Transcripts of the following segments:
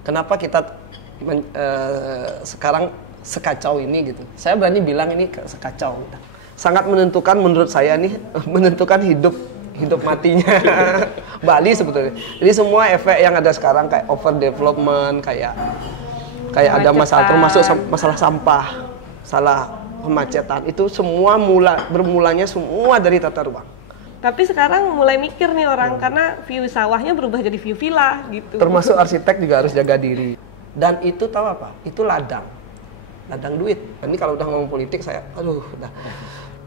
Kenapa kita sekarang sekacau ini gitu? Saya berani bilang ini sekacau. Sangat menentukan menurut saya nih, menentukan hidup matinya Bali sebetulnya. Jadi semua efek yang ada sekarang kayak overdevelopment, kayak ada masalah, termasuk masalah sampah, salah pemacetan, itu semua bermulanya semua dari tata ruang. Tapi sekarang mulai mikir nih orang, karena view sawahnya berubah jadi view villa gitu. Termasuk arsitek juga harus jaga diri. Dan itu tahu apa? Itu ladang duit. Ini kalau udah ngomong politik saya, aduh, udah.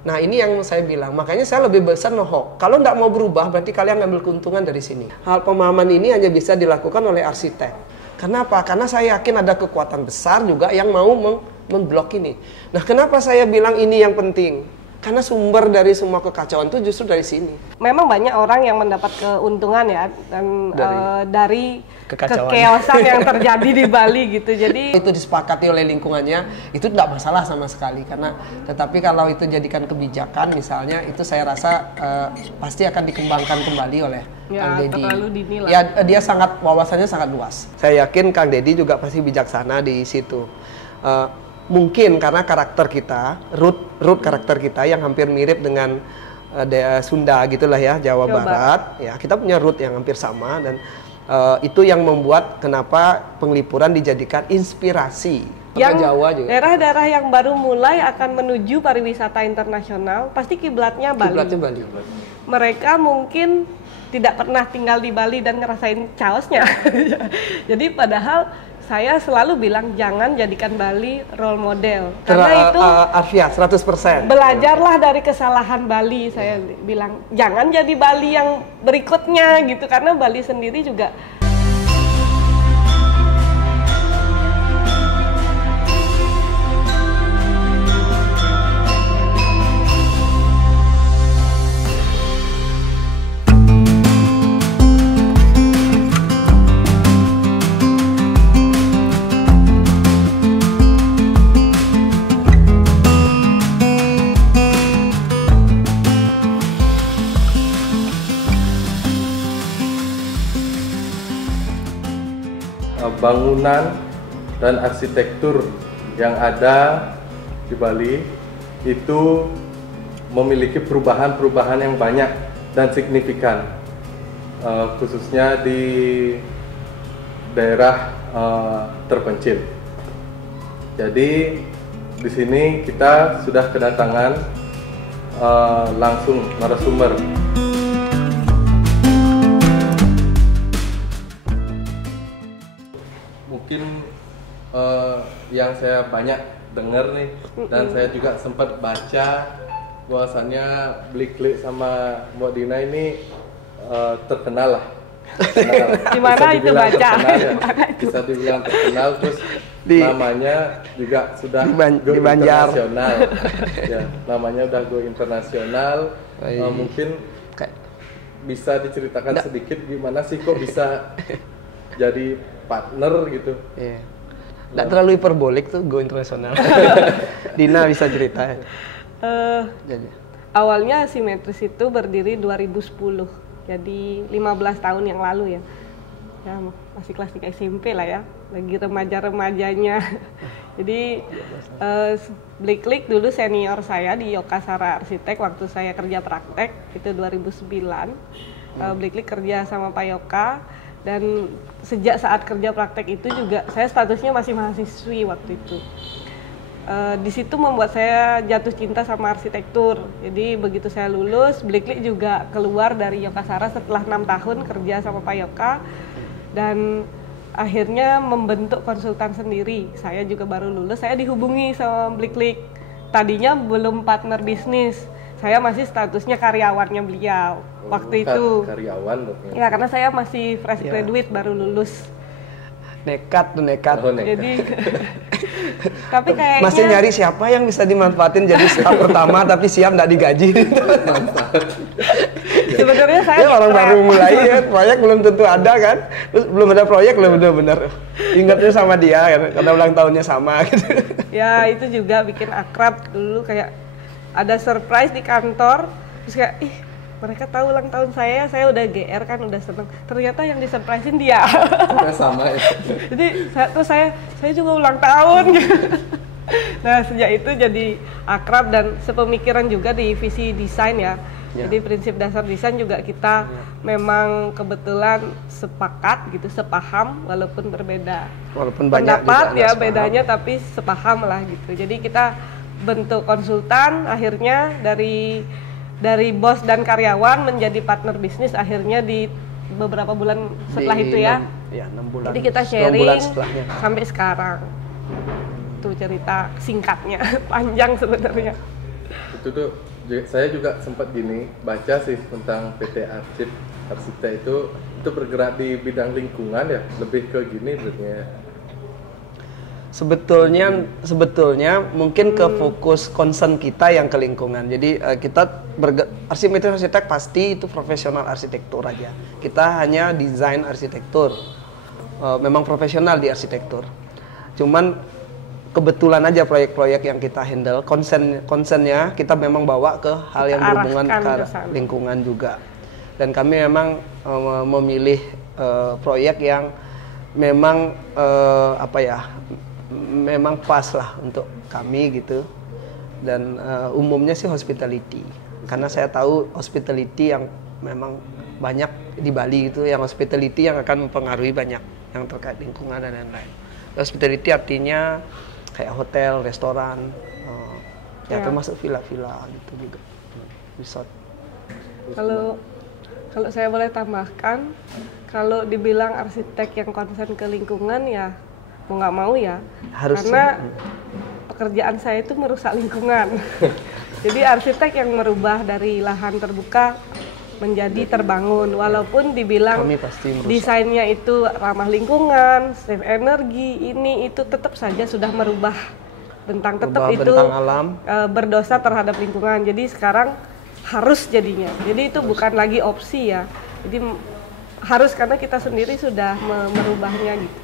Nah ini yang saya bilang, makanya saya lebih besar nohok. Kalau nggak mau berubah, berarti kalian ngambil keuntungan dari sini. Hal pemahaman ini hanya bisa dilakukan oleh arsitek. Kenapa? Karena saya yakin ada kekuatan besar juga yang mau memblok ini. Nah, kenapa saya bilang ini yang penting? Karena sumber dari semua kekacauan itu justru dari sini. Memang banyak orang yang mendapat keuntungan ya, dan dari kekeosan yang terjadi di Bali gitu. Jadi itu disepakati oleh lingkungannya, itu tidak masalah sama sekali. Tetapi kalau itu jadikan kebijakan misalnya, itu saya rasa pasti akan dikembangkan kembali oleh Kang Deddy. Terlalu dini lah. Ya, dia wawasannya sangat luas. Saya yakin Kang Deddy juga pasti bijaksana di situ. Mungkin karena karakter kita, root karakter kita yang hampir mirip dengan Sunda gitulah ya, Jawa Barat. Ya, kita punya root yang hampir sama, dan itu yang membuat kenapa Penglipuran dijadikan inspirasi. Yang Jawa juga. Daerah-daerah yang baru mulai akan menuju pariwisata internasional pasti kiblatnya Bali. Kiblatnya Bali. Mereka mungkin tidak pernah tinggal di Bali dan ngerasain chaosnya. Jadi padahal saya selalu bilang jangan jadikan Bali role model. Karena itu Arfia 100%. Belajarlah dari kesalahan Bali, saya bilang. Jangan jadi Bali yang berikutnya gitu, karena Bali sendiri juga bangunan dan arsitektur yang ada di Bali itu memiliki perubahan-perubahan yang banyak dan signifikan, khususnya di daerah terpencil. Jadi di sini kita sudah kedatangan langsung narasumber. Mungkin yang saya banyak dengar nih, dan saya juga sempat baca bahwasannya Bliklik sama Mbak Dina ini terkenal lah. Gimana itu baca? Ya. Bisa dibilang terkenal, terus namanya juga sudah di Banjar. Internasional. Ya, namanya udah go internasional. Mungkin bisa diceritakan sedikit gimana sih kok bisa jadi partner gitu? Iya. Nggak terlalu hiperbolik tuh go internasional. Dina bisa cerita. Awalnya Simetris itu berdiri 2010, jadi 15 tahun yang lalu ya. Ya masih kelas 3 SMP lah ya, lagi remaja-remajanya. Jadi Bliklik dulu senior saya di Yokasara Arsitek waktu saya kerja praktek, itu 2009. Bliklik kerja sama Pak Yoka. Dan sejak saat kerja praktek itu juga saya statusnya masih mahasiswi waktu itu. Di situ membuat saya jatuh cinta sama arsitektur. Jadi begitu saya lulus, Bliklik juga keluar dari Yokasara setelah 6 tahun kerja sama Pak Yoka, dan akhirnya membentuk konsultan sendiri. Saya juga baru lulus, saya dihubungi sama Bliklik. Tadinya belum partner bisnis, saya masih statusnya karyawannya beliau waktu itu. Karyawan loh. Ya, karena saya masih fresh graduate, baru lulus. Nekat. Jadi tapi kayaknya masih nyari siapa yang bisa dimanfaatin jadi staf pertama tapi siap nggak digaji. Sebenarnya saya orang baru mulai ya, proyek belum tentu ada kan, terus belum ada proyek belum benar-benar ingatnya sama dia kan, karena ulang tahunnya sama gitu. Ya itu juga bikin akrab. Dulu kayak ada surprise di kantor, terus kayak mereka tahu ulang tahun saya udah GR kan, udah seneng. Ternyata yang disurprisein dia. Sama ya. Jadi saya juga ulang tahun. Nah sejak itu jadi akrab dan sepemikiran juga di visi desain ya. Jadi prinsip dasar desain juga kita memang kebetulan sepakat gitu, sepaham walaupun berbeda. Walaupun banyak pendapat juga ya sepaham. bedanya, tapi sepaham lah gitu. Jadi kita bentuk konsultan, akhirnya dari bos dan karyawan menjadi partner bisnis akhirnya di beberapa bulan setelah itu ya. 6 bulan. Jadi kita 6 bulan sharing setelahnya. sampai sekarang. Itu cerita singkatnya, panjang sebenarnya. Itu tuh saya juga sempat gini baca sih tentang PT Arsitek itu bergerak di bidang lingkungan ya, lebih ke gini sebenarnya. Sebetulnya mungkin ke fokus concern kita yang ke lingkungan. Jadi kita arsitek pasti itu profesional arsitektur aja. Kita hanya desain arsitektur. Memang profesional di arsitektur. Cuman kebetulan aja proyek-proyek yang kita handle, concernnya kita memang bawa ke hal yang berhubungan ke lingkungan juga. Dan kami memang memilih proyek yang memang memang pas lah untuk kami gitu. Dan umumnya sih hospitality, karena saya tahu hospitality yang memang banyak di Bali itu, yang hospitality yang akan mempengaruhi banyak yang terkait lingkungan dan lain-lain. Hospitality artinya kayak hotel, restoran, ya termasuk villa-villa gitu juga, resort. Kalau saya boleh tambahkan, kalau dibilang arsitek yang konsen ke lingkungan ya mau nggak mau ya, karena pekerjaan saya itu merusak lingkungan. Jadi arsitek yang merubah dari lahan terbuka menjadi terbangun, walaupun dibilang desainnya itu ramah lingkungan, save energi, ini itu tetap saja sudah merubah bentang alam, berdosa terhadap lingkungan. Jadi sekarang harus jadinya. Jadi itu bukan lagi opsi ya. Jadi harus, karena kita sendiri sudah merubahnya gitu.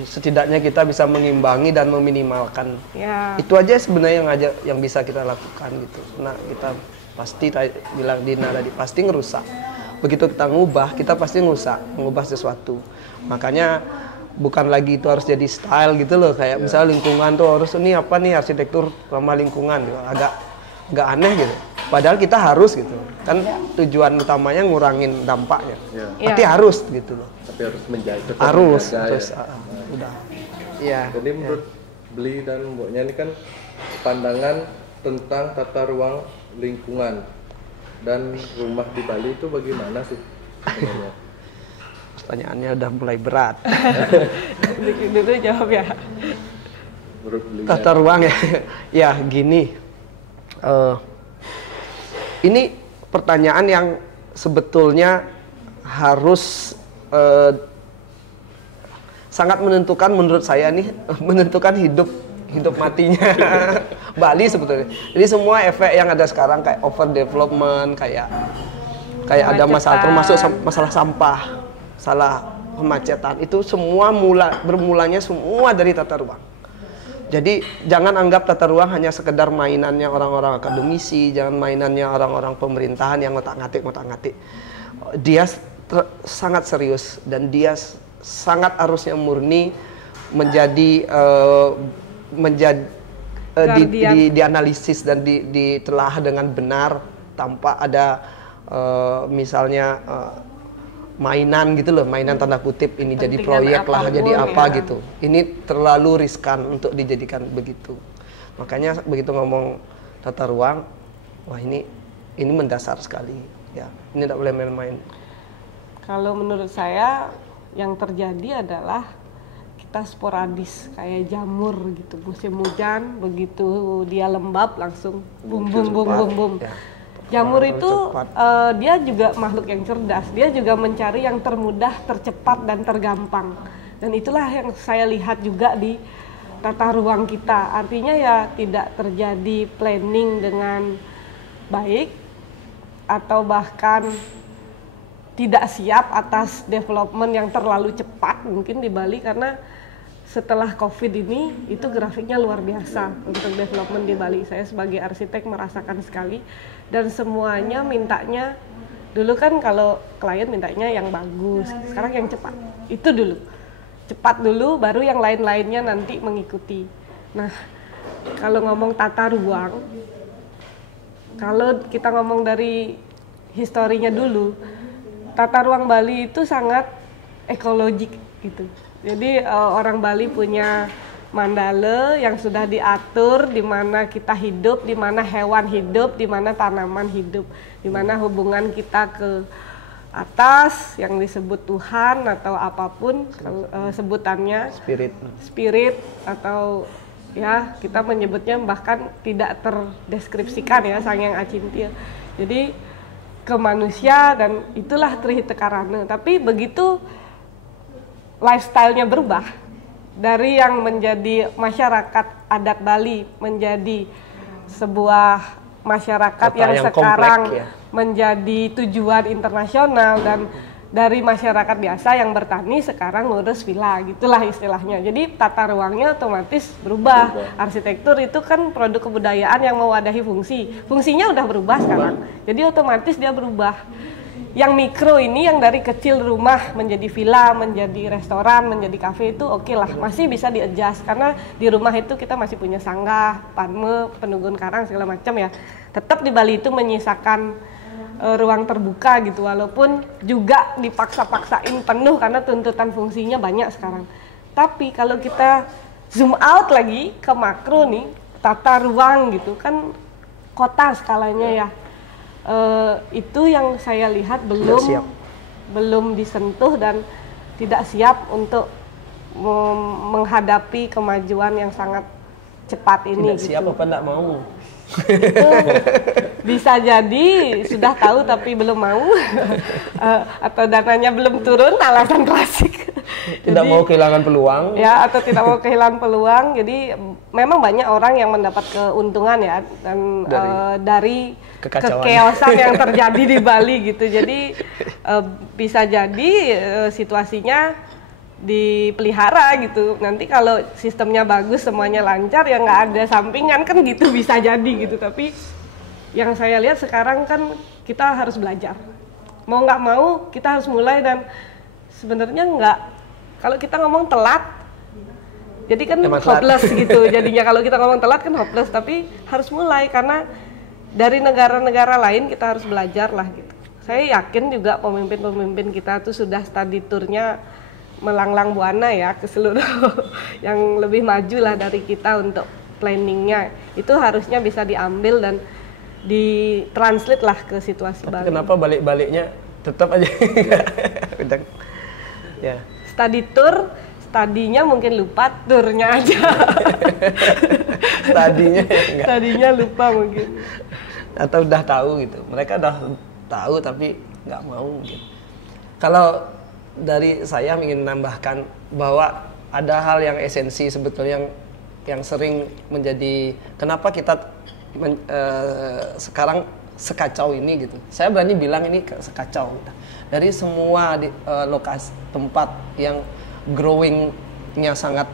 Setidaknya kita bisa mengimbangi dan meminimalkan. Ya. Itu aja sebenarnya yang bisa kita lakukan gitu. Nah, kita pasti bilang Dina tadi pasti ngerusak. Begitu kita ngubah, kita pasti ngubah sesuatu. Makanya bukan lagi itu harus jadi style gitu loh, kayak misalnya lingkungan tuh harus ini apa nih, arsitektur ramah lingkungan gitu. Agak aneh gitu. Padahal kita harus gitu. Kan tujuan utamanya ngurangin dampaknya. Tapi harus gitu loh. Tapi harus menjaga. Harus. Udah. Iya. Jadi menurut Beli dan Mboknya ini kan pandangan tentang tata ruang lingkungan dan rumah di Bali itu bagaimana sih sebenarnya? Pertanyaannya udah mulai berat. Dulu jawab ya. Tata ruang ya. Ya gini. Ini pertanyaan yang sebetulnya harus sangat menentukan menurut saya nih, menentukan hidup matinya Bali sebetulnya. Jadi semua efek yang ada sekarang kayak overdevelopment, kayak ada masalah, termasuk masalah sampah, salah kemacetan, itu semua bermulanya semua dari tata ruang. Jadi jangan anggap tata ruang hanya sekedar mainannya orang-orang akademisi, jangan mainannya orang-orang pemerintahan yang ngotak-ngatik. Dia sangat serius dan dia sangat harusnya murni menjadi dianalisis dan ditelaah dengan benar tanpa ada misalnya mainan gitu loh, mainan tanda kutip ini jadi proyek lah, jadi apa gitu. Ini terlalu riskan untuk dijadikan begitu. Makanya begitu ngomong tata ruang, wah ini mendasar sekali ya. Ini tidak boleh main-main. Kalau menurut saya yang terjadi adalah kita sporadis kayak jamur gitu, musim hujan begitu dia lembab langsung bum. Ya. Jamur itu dia juga makhluk yang cerdas, dia juga mencari yang termudah, tercepat dan tergampang. Dan itulah yang saya lihat juga di tata ruang kita. Artinya ya tidak terjadi planning dengan baik atau bahkan tidak siap atas development yang terlalu cepat mungkin di Bali, karena setelah COVID ini itu grafiknya luar biasa untuk development di Bali. Saya sebagai arsitek merasakan sekali, dan semuanya mintanya dulu kan kalau klien mintanya yang bagus, sekarang yang cepat. Itu dulu. Cepat dulu baru yang lain-lainnya nanti mengikuti. Nah, kalau ngomong tata ruang, kalau kita ngomong dari historinya dulu, tata ruang Bali itu sangat ekologik gitu. Jadi orang Bali punya mandala yang sudah diatur di mana kita hidup, di mana hewan hidup, di mana tanaman hidup, di mana hubungan kita ke atas yang disebut Tuhan atau apapun sebutannya, spirit atau ya kita menyebutnya bahkan tidak terdeskripsikan ya Sangyang Acintia. Jadi ke manusia, dan itulah Trihita Karana. Tapi begitu lifestyle-nya berubah dari yang menjadi masyarakat adat Bali menjadi sebuah masyarakat yang sekarang komplek, ya, menjadi tujuan internasional, dan dari masyarakat biasa yang bertani sekarang ngurus villa, gitulah istilahnya. Jadi tata ruangnya otomatis berubah. Arsitektur itu kan produk kebudayaan yang mewadahi fungsi. Fungsinya udah berubah sekarang. Jadi otomatis dia berubah. Yang mikro ini yang dari kecil rumah menjadi villa, menjadi restoran, menjadi kafe itu oke lah, masih bisa di-adjust karena di rumah itu kita masih punya sanggah, padme, penunggun karang segala macam ya. Tetap di Bali itu menyisakan ruang terbuka gitu, walaupun juga dipaksa-paksain penuh karena tuntutan fungsinya banyak sekarang. Tapi kalau kita zoom out lagi ke makro nih, tata ruang gitu kan kota skalanya ya. Itu yang saya lihat belum disentuh dan tidak siap untuk menghadapi kemajuan yang sangat cepat ini. Tidak siap apa enggak mau? Itu bisa jadi sudah tahu tapi belum mau atau dananya belum turun, alasan klasik. Tidak mau kehilangan peluang ya, atau tidak mau kehilangan peluang. Jadi memang banyak orang yang mendapat keuntungan ya, dan dari kekeosan yang terjadi di Bali gitu. Jadi bisa jadi situasinya dipelihara gitu. Nanti kalau sistemnya bagus, semuanya lancar, ya nggak ada sampingan kan gitu, bisa jadi gitu. Tapi yang saya lihat sekarang kan kita harus belajar. Mau nggak mau kita harus mulai, dan sebenarnya nggak, kalau kita ngomong telat, jadi kan hopeless gitu. Jadinya kalau kita ngomong telat kan hopeless, tapi harus mulai karena dari negara-negara lain kita harus belajar lah gitu. Saya yakin juga pemimpin-pemimpin kita tuh sudah study tour-nya melanglang buana ya ke seluruh yang lebih maju lah dari kita untuk planningnya. Itu harusnya bisa diambil dan ditranslate lah ke situasi Bali. Kenapa balik-baliknya tetap aja ya. Study tour, studinya mungkin lupa, turnya aja. Studinya lupa mungkin. Atau udah tahu gitu. Mereka udah tahu tapi nggak mau mungkin. Kalau dari saya ingin menambahkan bahwa ada hal yang esensi sebetulnya yang sering menjadi kenapa kita sekarang sekacau ini gitu. Saya berani bilang ini sekacau gitu. Dari semua lokasi tempat yang growing-nya sangat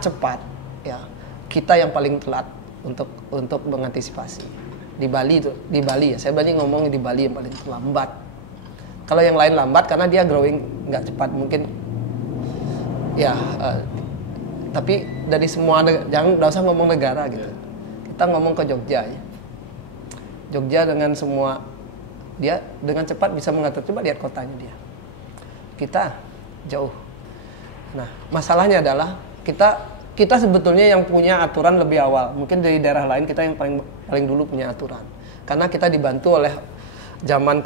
cepat ya. Kita yang paling telat untuk mengantisipasi. Di Bali ya. Saya berani ngomong di Bali yang paling lambat. Kalau yang lain lambat karena dia growing nggak cepat mungkin ya, tapi dari semua jangan usah ngomong negara gitu, kita ngomong ke Jogja ya. Jogja dengan semua dia dengan cepat bisa mengatur, coba lihat kotanya dia, kita jauh. Nah masalahnya adalah kita sebetulnya yang punya aturan lebih awal, mungkin dari daerah lain kita yang paling dulu punya aturan karena kita dibantu oleh zaman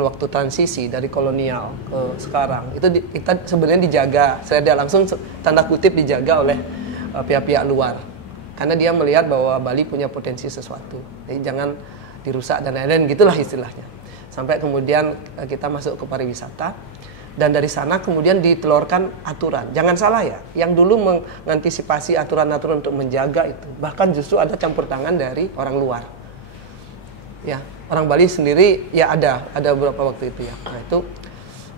waktu transisi dari kolonial ke sekarang itu kita sebenarnya dijaga, saya langsung tanda kutip dijaga oleh pihak-pihak luar karena dia melihat bahwa Bali punya potensi sesuatu, jadi jangan dirusak dan lain-lain gitulah istilahnya. Sampai kemudian kita masuk ke pariwisata dan dari sana kemudian ditelurkan aturan. Jangan salah ya, yang dulu mengantisipasi aturan-aturan untuk menjaga itu bahkan justru ada campur tangan dari orang luar. Ya, orang Bali sendiri ya ada beberapa waktu itu ya. Nah itu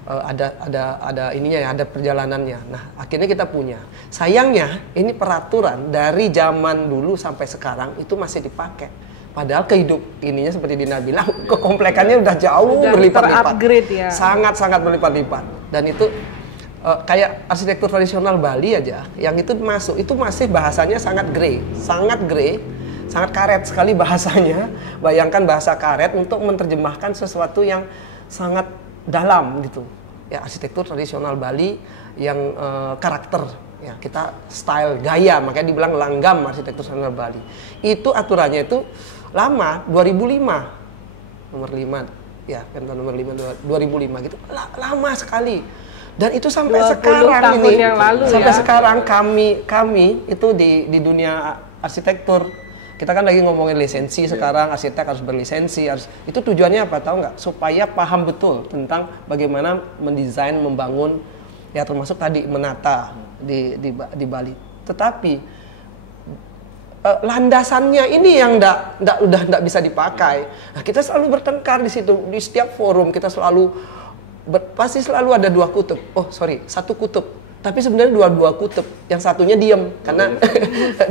ada ininya ya, ada perjalanannya. Nah, akhirnya kita punya. Sayangnya ini peraturan dari zaman dulu sampai sekarang itu masih dipakai. Padahal kehidup ininya seperti Dina bilang, kekomplekannya udah jauh berlipat-lipat. Ya. Sangat-sangat berlipat-lipat. Dan itu kayak arsitektur tradisional Bali aja, yang itu masuk, itu masih bahasanya sangat grey, sangat karet sekali bahasanya. Bayangkan bahasa karet untuk menerjemahkan sesuatu yang sangat dalam gitu. Ya, arsitektur tradisional Bali yang karakter, ya kita style gaya, makanya dibilang langgam arsitektur tradisional Bali. Itu aturannya itu lama, 2005 nomor 5 ya, Pemda nomor 5 2005 gitu, lama sekali. Dan itu sampai sekarang ini, sampai sekarang kami itu di dunia arsitektur, kita kan lagi ngomongin lisensi sekarang, arsitek harus berlisensi, itu tujuannya apa, tahu nggak? Supaya paham betul tentang bagaimana mendesain, membangun, ya termasuk tadi menata di Bali. Tetapi landasannya ini yang udah nggak bisa dipakai. Nah, kita selalu bertengkar di situ, di setiap forum kita selalu pasti selalu ada satu kutub, tapi sebenarnya dua kutub, yang satunya diam karena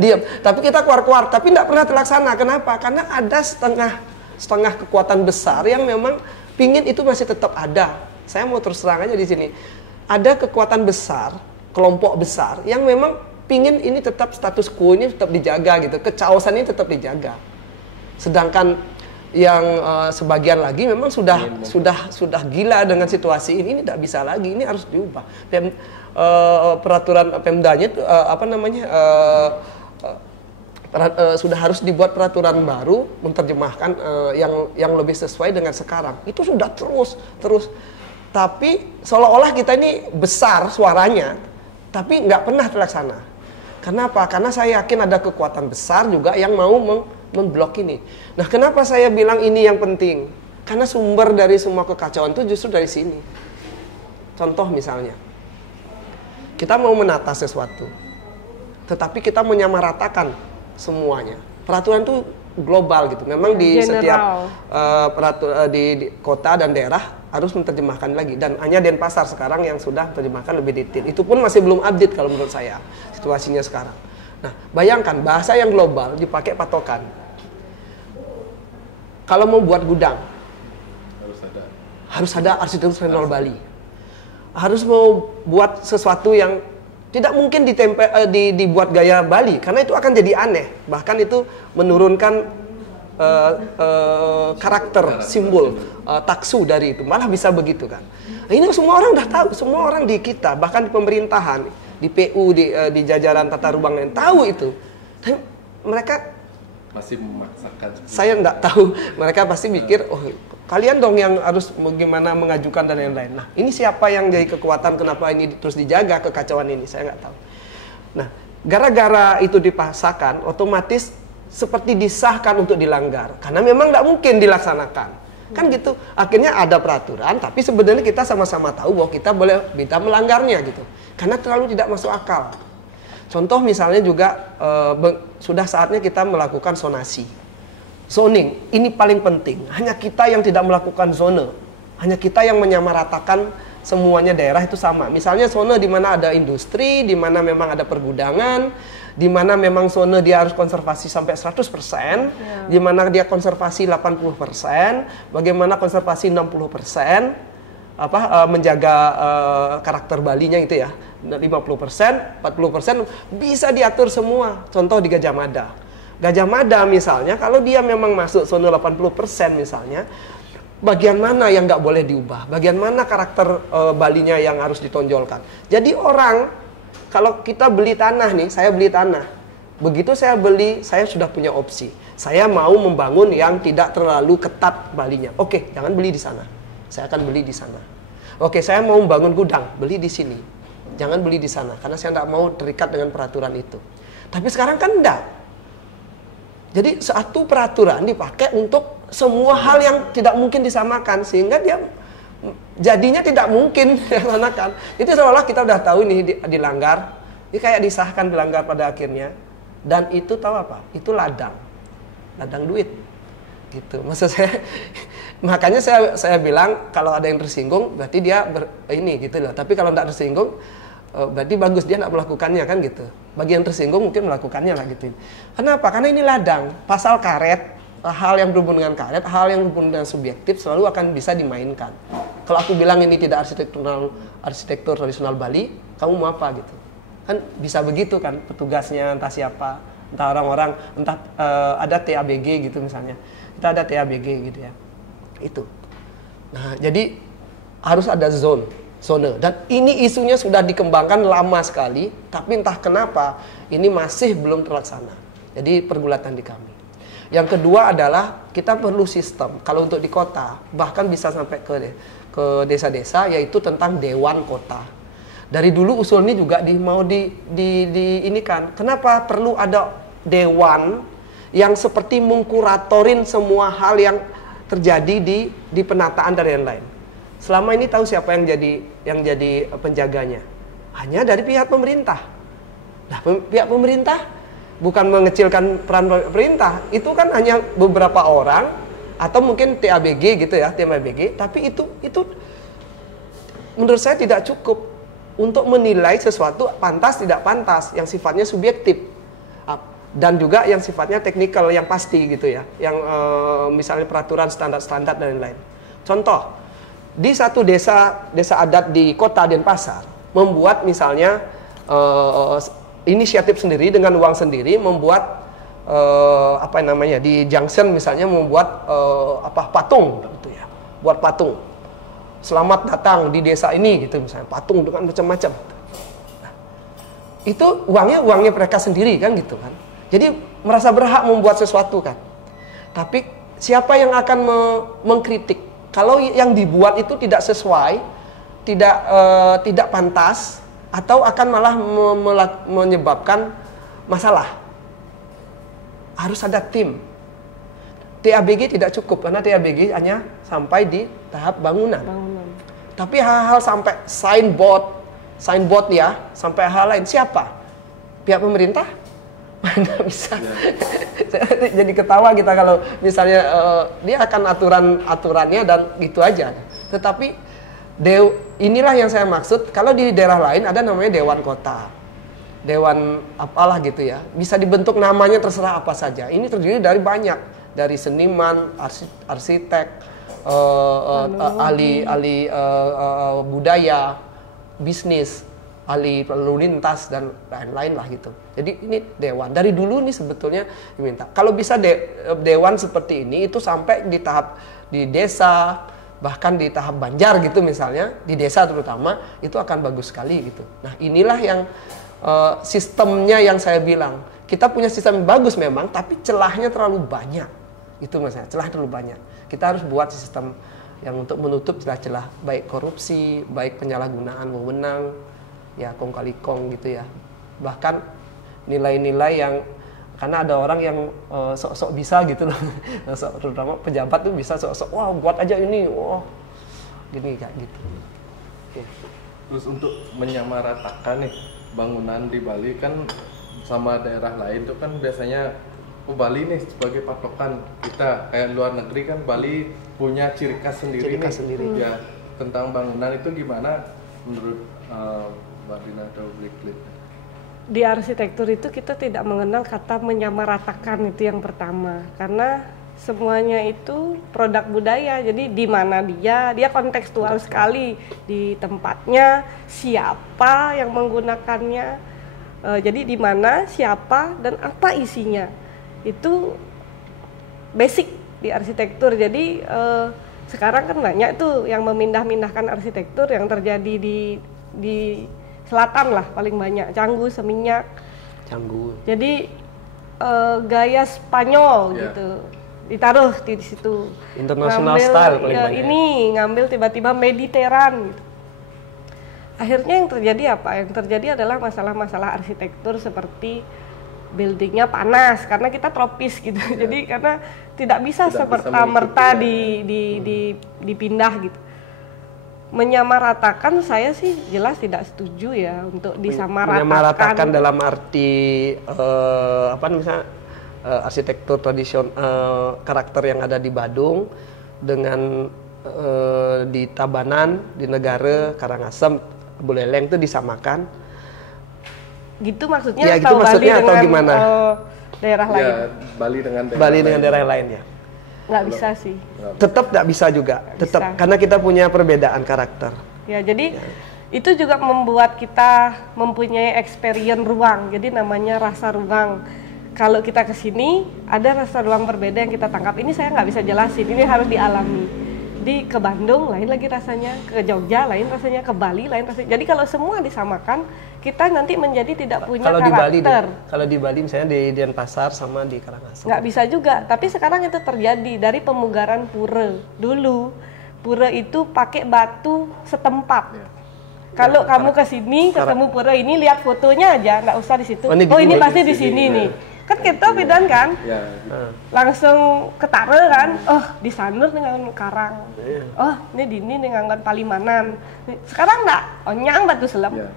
diam, tapi kita keluar tapi nggak pernah terlaksana. Kenapa? Karena ada setengah kekuatan besar yang memang pingin itu masih tetap ada. Saya mau terus terang aja di sini, ada kekuatan besar, kelompok besar yang memang pingin ini tetap status quo ini tetap dijaga gitu, kecaosan ini tetap dijaga. Sedangkan yang sebagian lagi memang sudah gila dengan situasi ini tidak bisa lagi, ini harus diubah. Peraturan Pemdanya sudah harus dibuat peraturan baru menerjemahkan yang lebih sesuai dengan sekarang. Itu sudah terus. Tapi seolah-olah kita ini besar suaranya, tapi nggak pernah terlaksana. Kenapa? Karena saya yakin ada kekuatan besar juga yang mau memblok ini. Nah, kenapa saya bilang ini yang penting? Karena sumber dari semua kekacauan itu justru dari sini. Contoh misalnya, kita mau menata sesuatu, tetapi kita menyamaratakan semuanya. Peraturan itu global gitu. Memang di setiap di kota dan daerah harus menerjemahkan lagi, dan hanya Denpasar sekarang yang sudah menerjemahkan lebih detail. Itu pun masih belum update kalau menurut saya situasinya sekarang. Nah, bayangkan bahasa yang global dipakai patokan. Kalau mau buat gudang, harus ada arsitektur tradisional Bali. Harus mau buat sesuatu yang tidak mungkin dibuat gaya Bali, karena itu akan jadi aneh. Bahkan itu menurunkan karakter, simbol, taksu dari itu. Malah bisa begitu kan. Nah, ini semua orang udah tahu, semua orang di kita, bahkan di pemerintahan, di PU, di jajaran tata ruang lain tahu itu. Tapi mereka masih memaksakan. Saya nggak tahu, mereka pasti mikir, oh kalian dong yang harus bagaimana mengajukan dan lain-lain. Nah, ini siapa yang jadi kekuatan, kenapa ini terus dijaga kekacauan ini, saya nggak tahu. Nah, gara-gara itu dipaksakan, otomatis seperti disahkan untuk dilanggar, karena memang nggak mungkin dilaksanakan, kan gitu. Akhirnya ada peraturan, tapi sebenarnya kita sama-sama tahu bahwa kita bisa melanggarnya gitu, karena terlalu tidak masuk akal. Contoh misalnya juga sudah saatnya kita melakukan zonasi, zoning. Ini paling penting. Hanya kita yang tidak melakukan zone, hanya kita yang menyamaratakan semuanya daerah itu sama. Misalnya zona di mana ada industri, di mana memang ada pergudangan, di mana memang zona dia harus konservasi sampai 100%, di mana dia konservasi 80%, bagaimana konservasi 60%, menjaga karakter Balinya itu ya, 50%, 40% bisa diatur semua. Contoh di Gajah Mada. Gajah Mada misalnya, kalau dia memang masuk zona 80% misalnya, bagian mana yang nggak boleh diubah, bagian mana karakter Balinya yang harus ditonjolkan. Jadi orang, kalau kita beli tanah nih, saya beli tanah, begitu saya beli, saya sudah punya opsi. Saya mau membangun yang tidak terlalu ketat Balinya. Oke, jangan beli di sana, saya akan beli di sana. Oke, saya mau membangun gudang, beli di sini, jangan beli di sana, karena saya tidak mau terikat dengan peraturan itu. Tapi sekarang kan enggak. Jadi satu peraturan dipakai untuk semua hal yang tidak mungkin disamakan, sehingga dia jadinya tidak mungkin dilaksanakan. Itu seolah kita udah tahu ini dilanggar, ini kayak disahkan dilanggar pada akhirnya. Dan itu tahu apa? Itu ladang duit, gitu. Maksud saya Makanya saya bilang kalau ada yang tersinggung berarti dia ini gitu loh. Tapi kalau tidak tersinggung berarti bagus dia tidak melakukannya kan gitu. Bagi yang tersinggung mungkin melakukannya lah gitu. Kenapa? Karena ini ladang, pasal karet, hal yang berhubungan dengan karet, hal yang berhubungan dengan subjektif selalu akan bisa dimainkan. Kalau aku bilang ini tidak arsitektur tradisional Bali, kamu mau apa gitu? Kan bisa begitu kan petugasnya entah siapa, entah orang-orang, entah ada TABG gitu misalnya. Kita ada TABG gitu ya. Itu. Nah, jadi harus ada zone. Dan ini isunya sudah dikembangkan lama sekali, tapi entah kenapa ini masih belum terlaksana. Jadi pergulatan di kami. Yang kedua adalah kita perlu sistem. Kalau untuk di kota, bahkan bisa sampai ke desa-desa, yaitu tentang dewan kota. Dari dulu usul ini juga mau diinikan. Kenapa perlu ada dewan yang seperti mengkuratorin semua hal yang terjadi di penataan dan lain-lain. Selama ini tahu siapa yang jadi penjaganya? Hanya dari pihak pemerintah. Nah, pihak pemerintah bukan mengecilkan peran pemerintah, itu kan hanya beberapa orang atau mungkin TABG gitu ya, TABG, tapi itu menurut saya tidak cukup untuk menilai sesuatu pantas tidak pantas yang sifatnya subjektif. Dan juga yang sifatnya teknikal yang pasti gitu ya, yang misalnya peraturan standar-standar dan lain-lain. Contoh, di satu desa adat di kota Denpasar membuat misalnya inisiatif sendiri dengan uang sendiri membuat apa namanya di junction misalnya membuat patung gitu ya, buat patung selamat datang di desa ini gitu misalnya, patung dengan macam-macam. Nah, itu uangnya mereka sendiri kan gitu kan. Jadi merasa berhak membuat sesuatu kan. Tapi siapa yang akan mengkritik kalau yang dibuat itu tidak sesuai, tidak pantas, atau akan malah menyebabkan masalah? Harus ada tim. TABG tidak cukup karena TABG hanya sampai di tahap bangunan. Tapi hal-hal sampai signboard ya, sampai hal lain siapa? Pihak pemerintah? Nggak bisa. Jadi ketawa kita kalau misalnya dia akan aturannya dan gitu aja. Tetapi inilah yang saya maksud. Kalau di daerah lain ada namanya dewan kota, dewan apalah gitu ya. Bisa dibentuk namanya terserah apa saja. Ini terdiri dari banyak, dari seniman, arsitek, ahli budaya, bisnis, ahli lalu lintas dan lain-lain lah gitu. Jadi ini dewan. Dari dulu nih sebetulnya diminta. Kalau bisa dewan seperti ini itu sampai di tahap di desa, bahkan di tahap Banjar gitu misalnya, di desa terutama, itu akan bagus sekali gitu. Nah, inilah yang sistemnya yang saya bilang. Kita punya sistem yang bagus memang, tapi celahnya terlalu banyak. Itu maksudnya, celah terlalu banyak. Kita harus buat sistem yang untuk menutup celah-celah, baik korupsi, baik penyalahgunaan wewenang, ya kong kali kong gitu ya. Bahkan nilai-nilai yang karena ada orang yang sok-sok bisa gitu loh, terutama pejabat tuh bisa sok-sok, wah buat aja ini, wah gini kayak gitu. Oke. Terus untuk menyamaratakan nih bangunan di Bali kan sama daerah lain tuh kan biasanya Bali nih sebagai patokan kita, kayak luar negeri kan Bali punya ciri khas sendiri nih. Ya, tentang bangunan itu gimana menurut Mbak Dina atau Bliklit? Di arsitektur itu kita tidak mengenal kata menyamaratakan, itu yang pertama, karena semuanya itu produk budaya. Jadi di mana dia kontekstual sekali, di tempatnya, siapa yang menggunakannya, jadi di mana, siapa, dan apa isinya, itu basic di arsitektur. Jadi sekarang kan banyak tuh yang memindah-mindahkan arsitektur, yang terjadi di selatan lah paling banyak, Canggu, Seminyak. Canggu. Jadi gaya Spanyol gitu ditaruh di situ. International style paling banyak. Ini ngambil tiba-tiba Mediteran gitu. Akhirnya yang terjadi apa? Yang terjadi adalah masalah-masalah arsitektur seperti buildingnya panas karena kita tropis gitu. Jadi karena tidak bisa semerta-merta dipindah gitu. Menyamaratakan, saya sih jelas tidak setuju ya untuk disamaratakan. Menyamaratakan dalam arti apa misalnya arsitektur tradisional karakter yang ada di Badung dengan di Tabanan, di Negara, Karangasem, Buleleng itu disamakan. Gitu maksudnya Ya, gitu atau maksudnya Bali atau dengan gimana? Daerah lain? Ya, Bali dengan Daerah lain ya. Nggak bisa sih. Tetap nggak bisa juga, tetap bisa. karena kita punya perbedaan karakter. Ya, jadi itu juga membuat kita mempunyai experience ruang. Jadi namanya rasa ruang. Kalau kita ke sini ada rasa ruang berbeda yang kita tangkap. Ini saya nggak bisa jelasin. Ini harus dialami. Di ke Bandung lain lagi rasanya, ke Jogja lain rasanya, ke Bali lain rasanya. Jadi kalau semua disamakan, kita nanti menjadi tidak punya Kalau karakter. kalau di Bali misalnya di Denpasar sama di Karangasem. Nggak bisa juga. Tapi sekarang itu terjadi dari pemugaran pura. Dulu pura itu pakai batu setempat. Kalau kamu ke sini ketemu pura ini, lihat fotonya aja, nggak usah di situ. Oh, ini Oh, ini di- pasti di sini nih. Kan kita bedan kan? Ya, Langsung ketara kan? Oh, di sana dengan karang. Oh, ini di ini dengan Palimanan. Sekarang nggak, onyang batu selam. ya.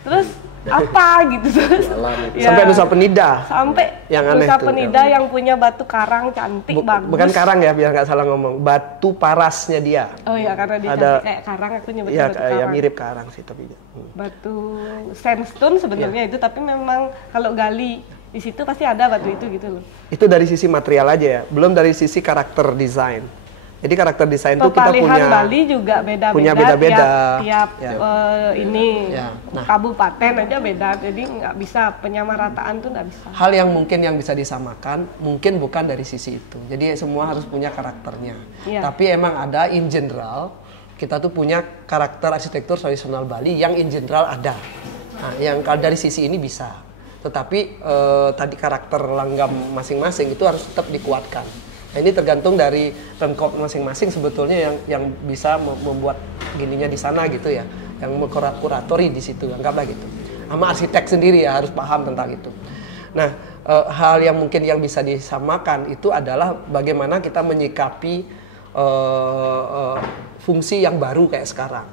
Terus apa gitu terus? Alam itu. Ya, Sampai Nusa Penida. sampai Yang aneh Nusa tuh. Penida yang punya batu karang cantik bagus. Bukan karang ya, biar nggak salah ngomong. Batu parasnya dia. Oh ya, karena dia Ada- cantik kayak karang, aku nyebutnya Ya, batu ya karang. mirip karang sih tapi. Batu sandstone sebenarnya Iya. itu, tapi memang kalau gali di situ pasti ada batu itu gitu loh. Itu dari sisi material aja ya, belum dari sisi karakter desain. Jadi karakter desain itu kita Pepalihan punya Bali juga beda-beda. punya beda-beda. Tiap Ya. ini Ya, nah. kabupaten aja beda. Jadi nggak bisa penyamarataan tuh nggak bisa. hal yang mungkin yang bisa disamakan, mungkin bukan dari sisi itu. Jadi semua harus punya karakternya. Iya. Tapi emang ada in general, kita tuh punya karakter arsitektur tradisional Bali yang in general ada. Nah, yang kalau dari sisi ini bisa. Tetapi tadi karakter langgam masing-masing itu harus tetap dikuatkan. Nah, ini tergantung dari Pemkop masing-masing sebetulnya yang bisa membuat gininya di sana gitu ya, yang mengkuratori di situ, anggaplah gitu. Sama arsitek sendiri ya harus paham tentang itu. Nah, hal yang mungkin yang bisa disamakan itu adalah bagaimana kita menyikapi fungsi yang baru kayak sekarang.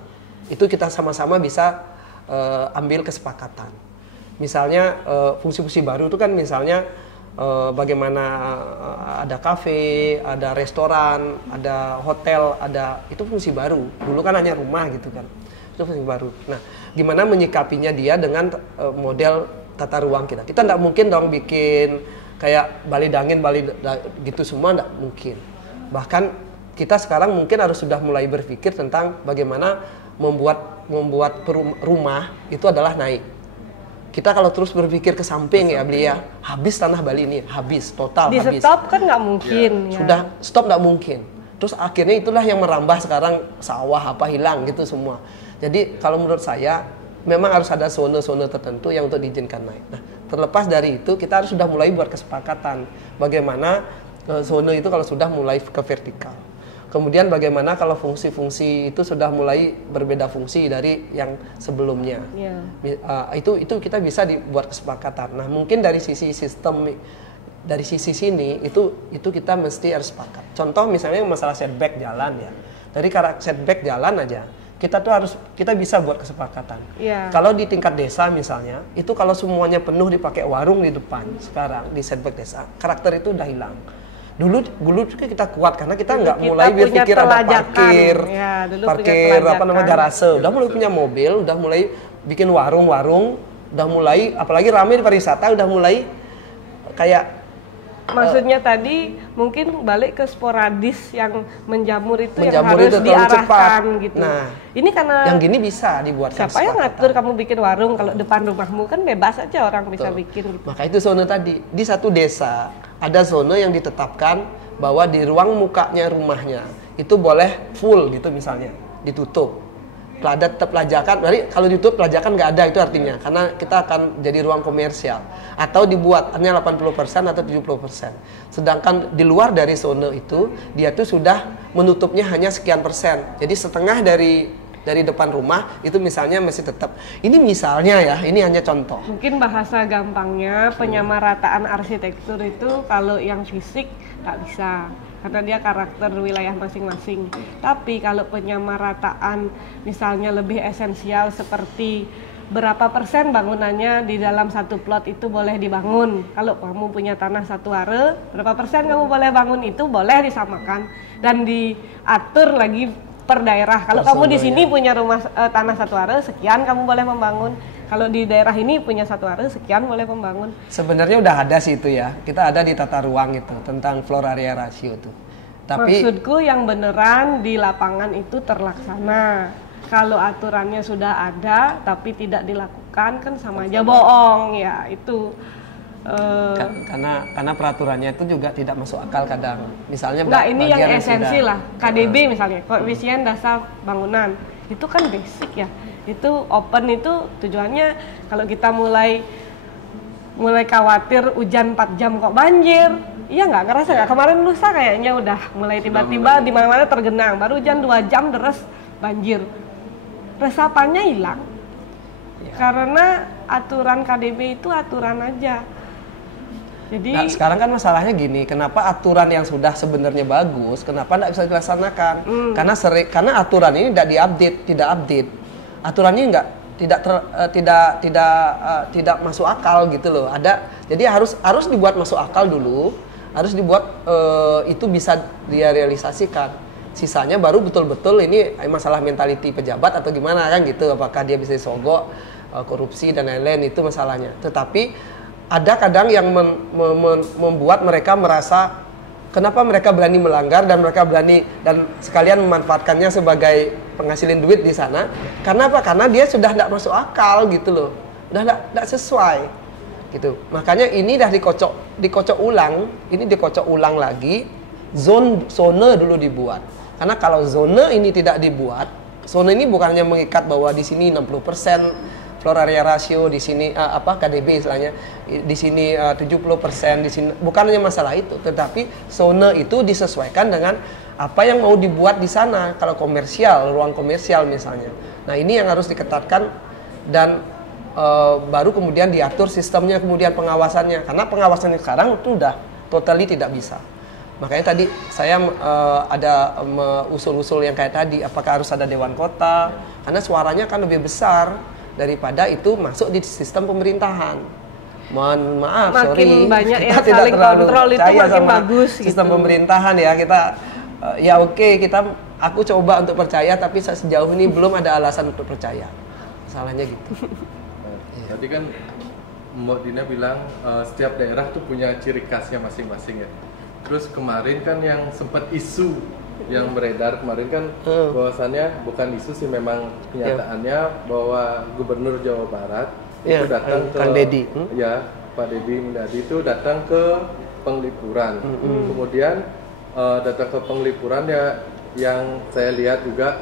Itu kita sama-sama bisa ambil kesepakatan. Misalnya fungsi-fungsi baru itu kan misalnya bagaimana ada kafe, ada restoran, ada hotel, ada itu fungsi baru. Dulu kan hanya rumah gitu kan, itu fungsi baru. Nah, gimana menyikapinya dia dengan model tata ruang kita? Kita nggak mungkin dong bikin kayak Bali Dangin, gitu semua nggak mungkin. Bahkan kita sekarang mungkin harus sudah mulai berpikir tentang bagaimana membuat rumah itu adalah naik. Kita kalau terus berpikir ke samping ya beli ya, habis tanah Bali ini, habis total Di habis. stop kan nggak mungkin. Ya. Sudah stop nggak mungkin. Terus akhirnya itulah yang merambah sekarang sawah apa hilang gitu semua. Jadi kalau menurut saya memang harus ada zona-zona tertentu yang untuk diizinkan naik. Nah, terlepas dari itu kita harus sudah mulai buat kesepakatan bagaimana zona itu kalau sudah mulai ke vertikal. Kemudian bagaimana kalau fungsi-fungsi itu sudah mulai berbeda fungsi dari yang sebelumnya. Ya. Itu kita bisa dibuat kesepakatan. Nah, mungkin dari sisi sistem, dari sisi sini itu kita mesti harus sepakat. Contoh misalnya masalah setback jalan ya. Dari setback jalan aja kita bisa buat kesepakatan. Ya. Kalau di tingkat desa misalnya, itu kalau semuanya penuh dipakai warung di depan sekarang di setback desa, karakter itu udah hilang. Dulu juga kita kuat karena kita nggak mulai punya berpikir ada telajakan. parkir, Ya, dulu punya parkir apa telajakan. namanya garase, udah mulai punya mobil, udah mulai bikin warung-warung, udah mulai apalagi ramai di pariwisata, udah mulai kayak Maksudnya tadi mungkin balik ke sporadis yang menjamur itu yang Menjamur harus itu terlalu diarahkan cepat. gitu. Nah, ini karena yang gini bisa dibuatkan siapa yang kesepakatan. ngatur kamu bikin warung kalau depan rumahmu kan bebas aja orang bisa Betul. bikin gitu. Maka itu zona tadi di satu desa ada zona yang ditetapkan bahwa di ruang mukanya rumahnya itu boleh full gitu misalnya ditutup. Ada tetap pelajakan, berarti kalau ditutup pelajakan nggak ada itu artinya karena kita akan jadi ruang komersial atau dibuat hanya 80% atau 70%. Sedangkan di luar dari zona itu dia tuh sudah menutupnya hanya sekian persen. Jadi setengah dari depan rumah itu misalnya masih tetap. Ini misalnya ya, ini hanya contoh. Mungkin bahasa gampangnya penyamarataan arsitektur itu kalau yang fisik nggak bisa karena dia karakter wilayah masing-masing. Tapi kalau penyamarataan misalnya lebih esensial seperti berapa persen bangunannya di dalam satu plot itu boleh dibangun. Kalau kamu punya tanah 1 are, berapa persen kamu boleh bangun itu boleh disamakan dan diatur lagi per daerah. Kalau kamu di sini punya rumah tanah 1 are, sekian kamu boleh membangun. Kalau di daerah ini punya 1 are, sekian boleh membangun. Sebenarnya udah ada sih itu ya. Kita ada di tata ruang itu tentang floor area ratio tuh. Tapi maksudku yang beneran di lapangan itu terlaksana. Kalau aturannya sudah ada tapi tidak dilakukan kan sama aja bohong ya itu. Karena peraturannya itu juga tidak masuk akal kadang. Misalnya enggak, ini yang esensi sudah, lah. KDB misalnya, koefisien dasar bangunan. Itu kan basic ya. Itu open itu tujuannya kalau kita mulai khawatir hujan 4 jam kok banjir. Iya nggak ngerasa nggak? Kemarin lusa kayaknya udah mulai tiba-tiba di mana-mana tergenang. Baru hujan 2 jam deres banjir. Resapannya hilang. Karena aturan KDB itu aturan aja. Jadi nah, sekarang kan masalahnya gini, kenapa aturan yang sudah sebenarnya bagus, kenapa tidak bisa dilaksanakan? Karena aturan ini tidak update. Aturannya tidak masuk akal gitu loh. Jadi harus dibuat masuk akal dulu, harus dibuat itu bisa dia realisasikan. Sisanya baru betul-betul ini masalah mentality pejabat atau gimana kan gitu, apakah dia bisa disogok, korupsi dan lain-lain itu masalahnya. Tetapi ada kadang yang membuat mereka merasa kenapa mereka berani melanggar dan mereka berani dan sekalian memanfaatkannya sebagai penghasilin duit di sana. Karena apa? Karena dia sudah tidak masuk akal gitu loh. Udah tidak sesuai gitu. Makanya ini dah dikocok ulang lagi. Zone dulu dibuat. Karena kalau zone ini tidak dibuat, zone ini bukannya mengikat bahwa di sini 60% floor area ratio, di sini KDB istilahnya, di sini 70%, di sini bukan hanya masalah itu, tetapi zona itu disesuaikan dengan apa yang mau dibuat di sana. Kalau komersial, ruang komersial misalnya. Nah ini yang harus diketatkan dan baru kemudian diatur sistemnya, kemudian pengawasannya. Karena pengawasannya sekarang itu udah totally tidak bisa. Makanya tadi saya ada usul-usul yang kayak tadi, apakah harus ada dewan kota? Karena suaranya kan lebih besar daripada itu masuk di sistem pemerintahan. Mohon maaf, makin banyak kita yang tidak saling terlalu kontrol itu percaya makin sama bagus sistem gitu. Pemerintahan ya. Kita ya oke, aku coba untuk percaya, tapi sejauh ini belum ada alasan untuk percaya. Salahnya gitu. Tadi kan Mbak Dina bilang setiap daerah tuh punya ciri khasnya masing-masing ya. Terus kemarin kan yang sempat isu yang beredar kemarin kan bahwasannya bukan isu sih, memang kenyataannya bahwa Gubernur Jawa Barat itu datang ke Kang Deddy. Ya, Pak Deddy Mulyadi itu datang ke Penglipuran. Kemudian datang ke Penglipuran ya, yang saya lihat juga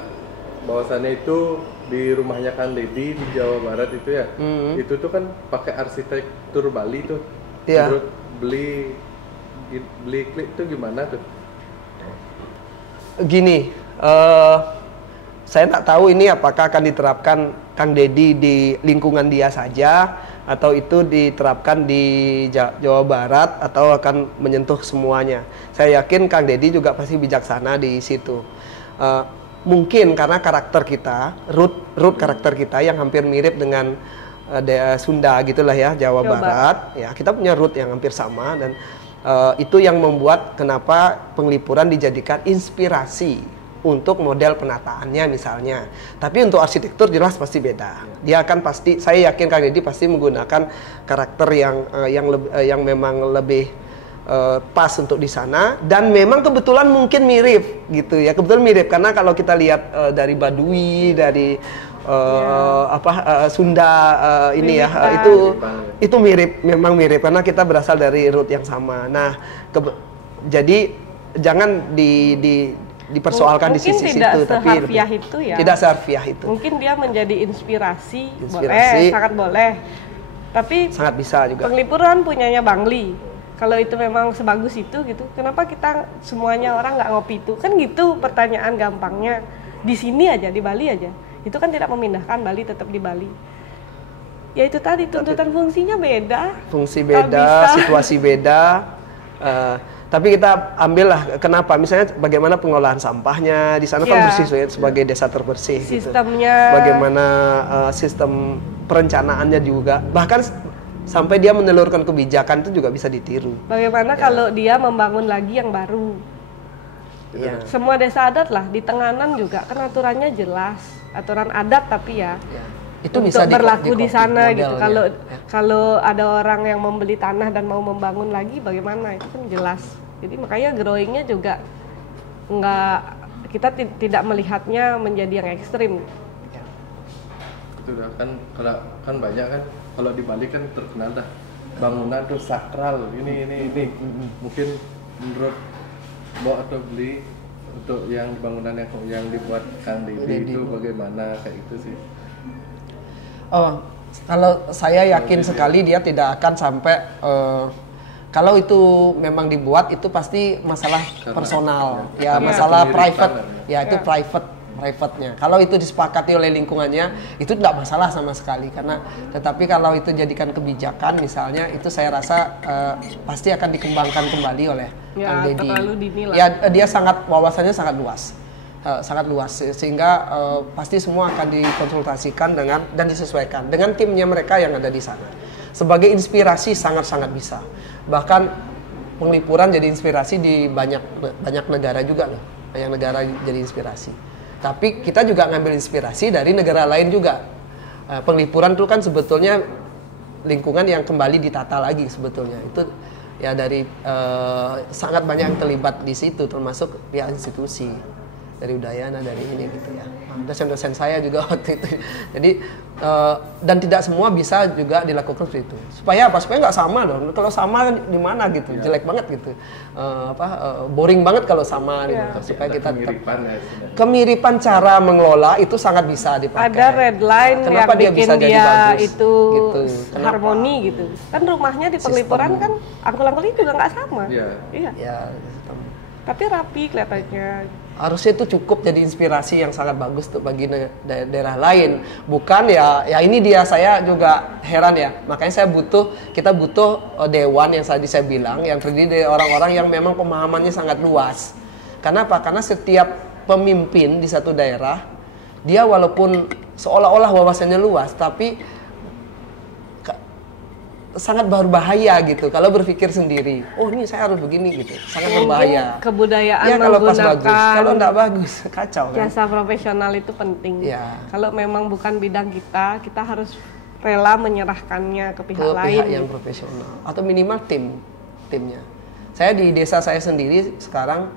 bahwasannya itu di rumahnya Kang Deddy di Jawa Barat itu ya. Itu tuh kan pakai arsitektur Bali tuh. Menurut beli klik itu gimana tuh? Gini, saya tak tahu ini apakah akan diterapkan Kang Deddy di lingkungan dia saja atau itu diterapkan di Jawa Barat atau akan menyentuh semuanya. Saya yakin Kang Deddy juga pasti bijaksana di situ. Mungkin karena karakter kita, root karakter kita yang hampir mirip dengan Sunda gitulah ya, Jawa Barat. Ya, kita punya root yang hampir sama dan itu yang membuat kenapa Penglipuran dijadikan inspirasi untuk model penataannya misalnya. Tapi untuk arsitektur jelas pasti beda. Dia akan pasti, saya yakin Kang Deddy pasti menggunakan karakter yang memang lebih pas untuk di sana dan memang kebetulan mungkin mirip gitu ya. Kebetulan mirip karena kalau kita lihat dari Baduy, dari Sunda ini ya, itu mirip, memang mirip karena kita berasal dari root yang sama. Nah, jadi jangan dipersoalkan di sisi situ, tapi itu ya. Tidak seharfiah itu. Mungkin dia menjadi inspirasi. Boleh, sangat boleh. Tapi sangat bisa juga. Penglipuran punyanya Bangli. Kalau itu memang sebagus itu gitu, kenapa kita semuanya orang nggak ngopi itu? Kan gitu pertanyaan gampangnya. Di sini aja, di Bali aja. Itu kan tidak memindahkan, Bali tetap di Bali. Ya itu tadi tuntutan fungsinya beda. Fungsi beda, situasi beda. Tapi kita ambillah kenapa? Misalnya bagaimana pengelolaan sampahnya di sana kan bersih sebagai desa terbersih. Sistemnya. Gitu. Bagaimana sistem perencanaannya juga. Bahkan sampai dia menelurkan kebijakan itu juga bisa ditiru. Bagaimana kalau dia membangun lagi yang baru? Ya. Semua desa adat lah di Tenganan juga kan aturannya jelas, aturan adat tapi ya. Itu untuk bisa berlaku di sana gitu. modelnya. Kalau ada orang yang membeli tanah dan mau membangun lagi, bagaimana itu kan jelas. Jadi makanya growingnya juga kita tidak melihatnya menjadi yang ekstrim. Itu udah kan banyak kan kalau di Bali kan terkenal dah bangunan tuh sakral ini. Mungkin menurut Mbok atau beli untuk yang bangunan yang dibuat Kang Didi itu bagaimana kayak gitu sih. Oh, kalau saya yakin sekali dia tidak akan sampai kalau itu memang dibuat itu pasti masalah personal, masalah private, itu private-nya. Kalau itu disepakati oleh lingkungannya itu tidak masalah sama sekali tetapi kalau itu jadikan kebijakan misalnya itu saya rasa pasti akan dikembangkan kembali oleh Kang Deddy. Terlalu dini lah. Ya dia wawasannya sangat luas. Sehingga pasti semua akan dikonsultasikan dan disesuaikan dengan timnya mereka yang ada di sana. Sebagai inspirasi sangat-sangat bisa. Bahkan penglipuran jadi inspirasi di banyak negara juga loh. Banyak negara jadi inspirasi. Tapi kita juga ngambil inspirasi dari negara lain juga. Penglipuran itu kan sebetulnya lingkungan yang kembali ditata lagi sebetulnya. Itu ya dari sangat banyak yang terlibat di situ termasuk pihak institusi. Dari Udayana, dari ini gitu ya. Dosen-dosen saya juga waktu itu. Jadi dan tidak semua bisa juga dilakukan seperti itu. Supaya apa? Supaya nggak sama dong. Kalau sama di mana gitu, jelek banget gitu. Boring banget kalau sama gitu. Supaya kita kemiripan cara mengelola itu sangat bisa dipakai. Ada red line kenapa yang bikin dia bagus, itu gitu. harmoni gitu. Kan rumahnya di Penglipuran kan angkul-angkulnya juga nggak sama. Iya. Ya, tapi rapi kelihatannya. Harusnya itu cukup jadi inspirasi yang sangat bagus tuh bagi daerah lain. Bukan ya ini dia saya juga heran ya. Makanya kita butuh dewan yang tadi saya bilang yang terdiri dari orang-orang yang memang pemahamannya sangat luas. Karena apa? Karena setiap pemimpin di satu daerah dia walaupun seolah-olah wawasannya luas tapi sangat berbahaya gitu kalau berpikir sendiri. Oh ini saya harus begini gitu. Sangat berbahaya. Kebudayaan ya, kalau pas menggunakan bagus. Kalau enggak bagus kacau kan. Jasa profesional itu penting. Ya. Kalau memang bukan bidang kita harus rela menyerahkannya ke pihak lain. Pihak yang profesional atau minimal timnya. Saya di desa saya sendiri sekarang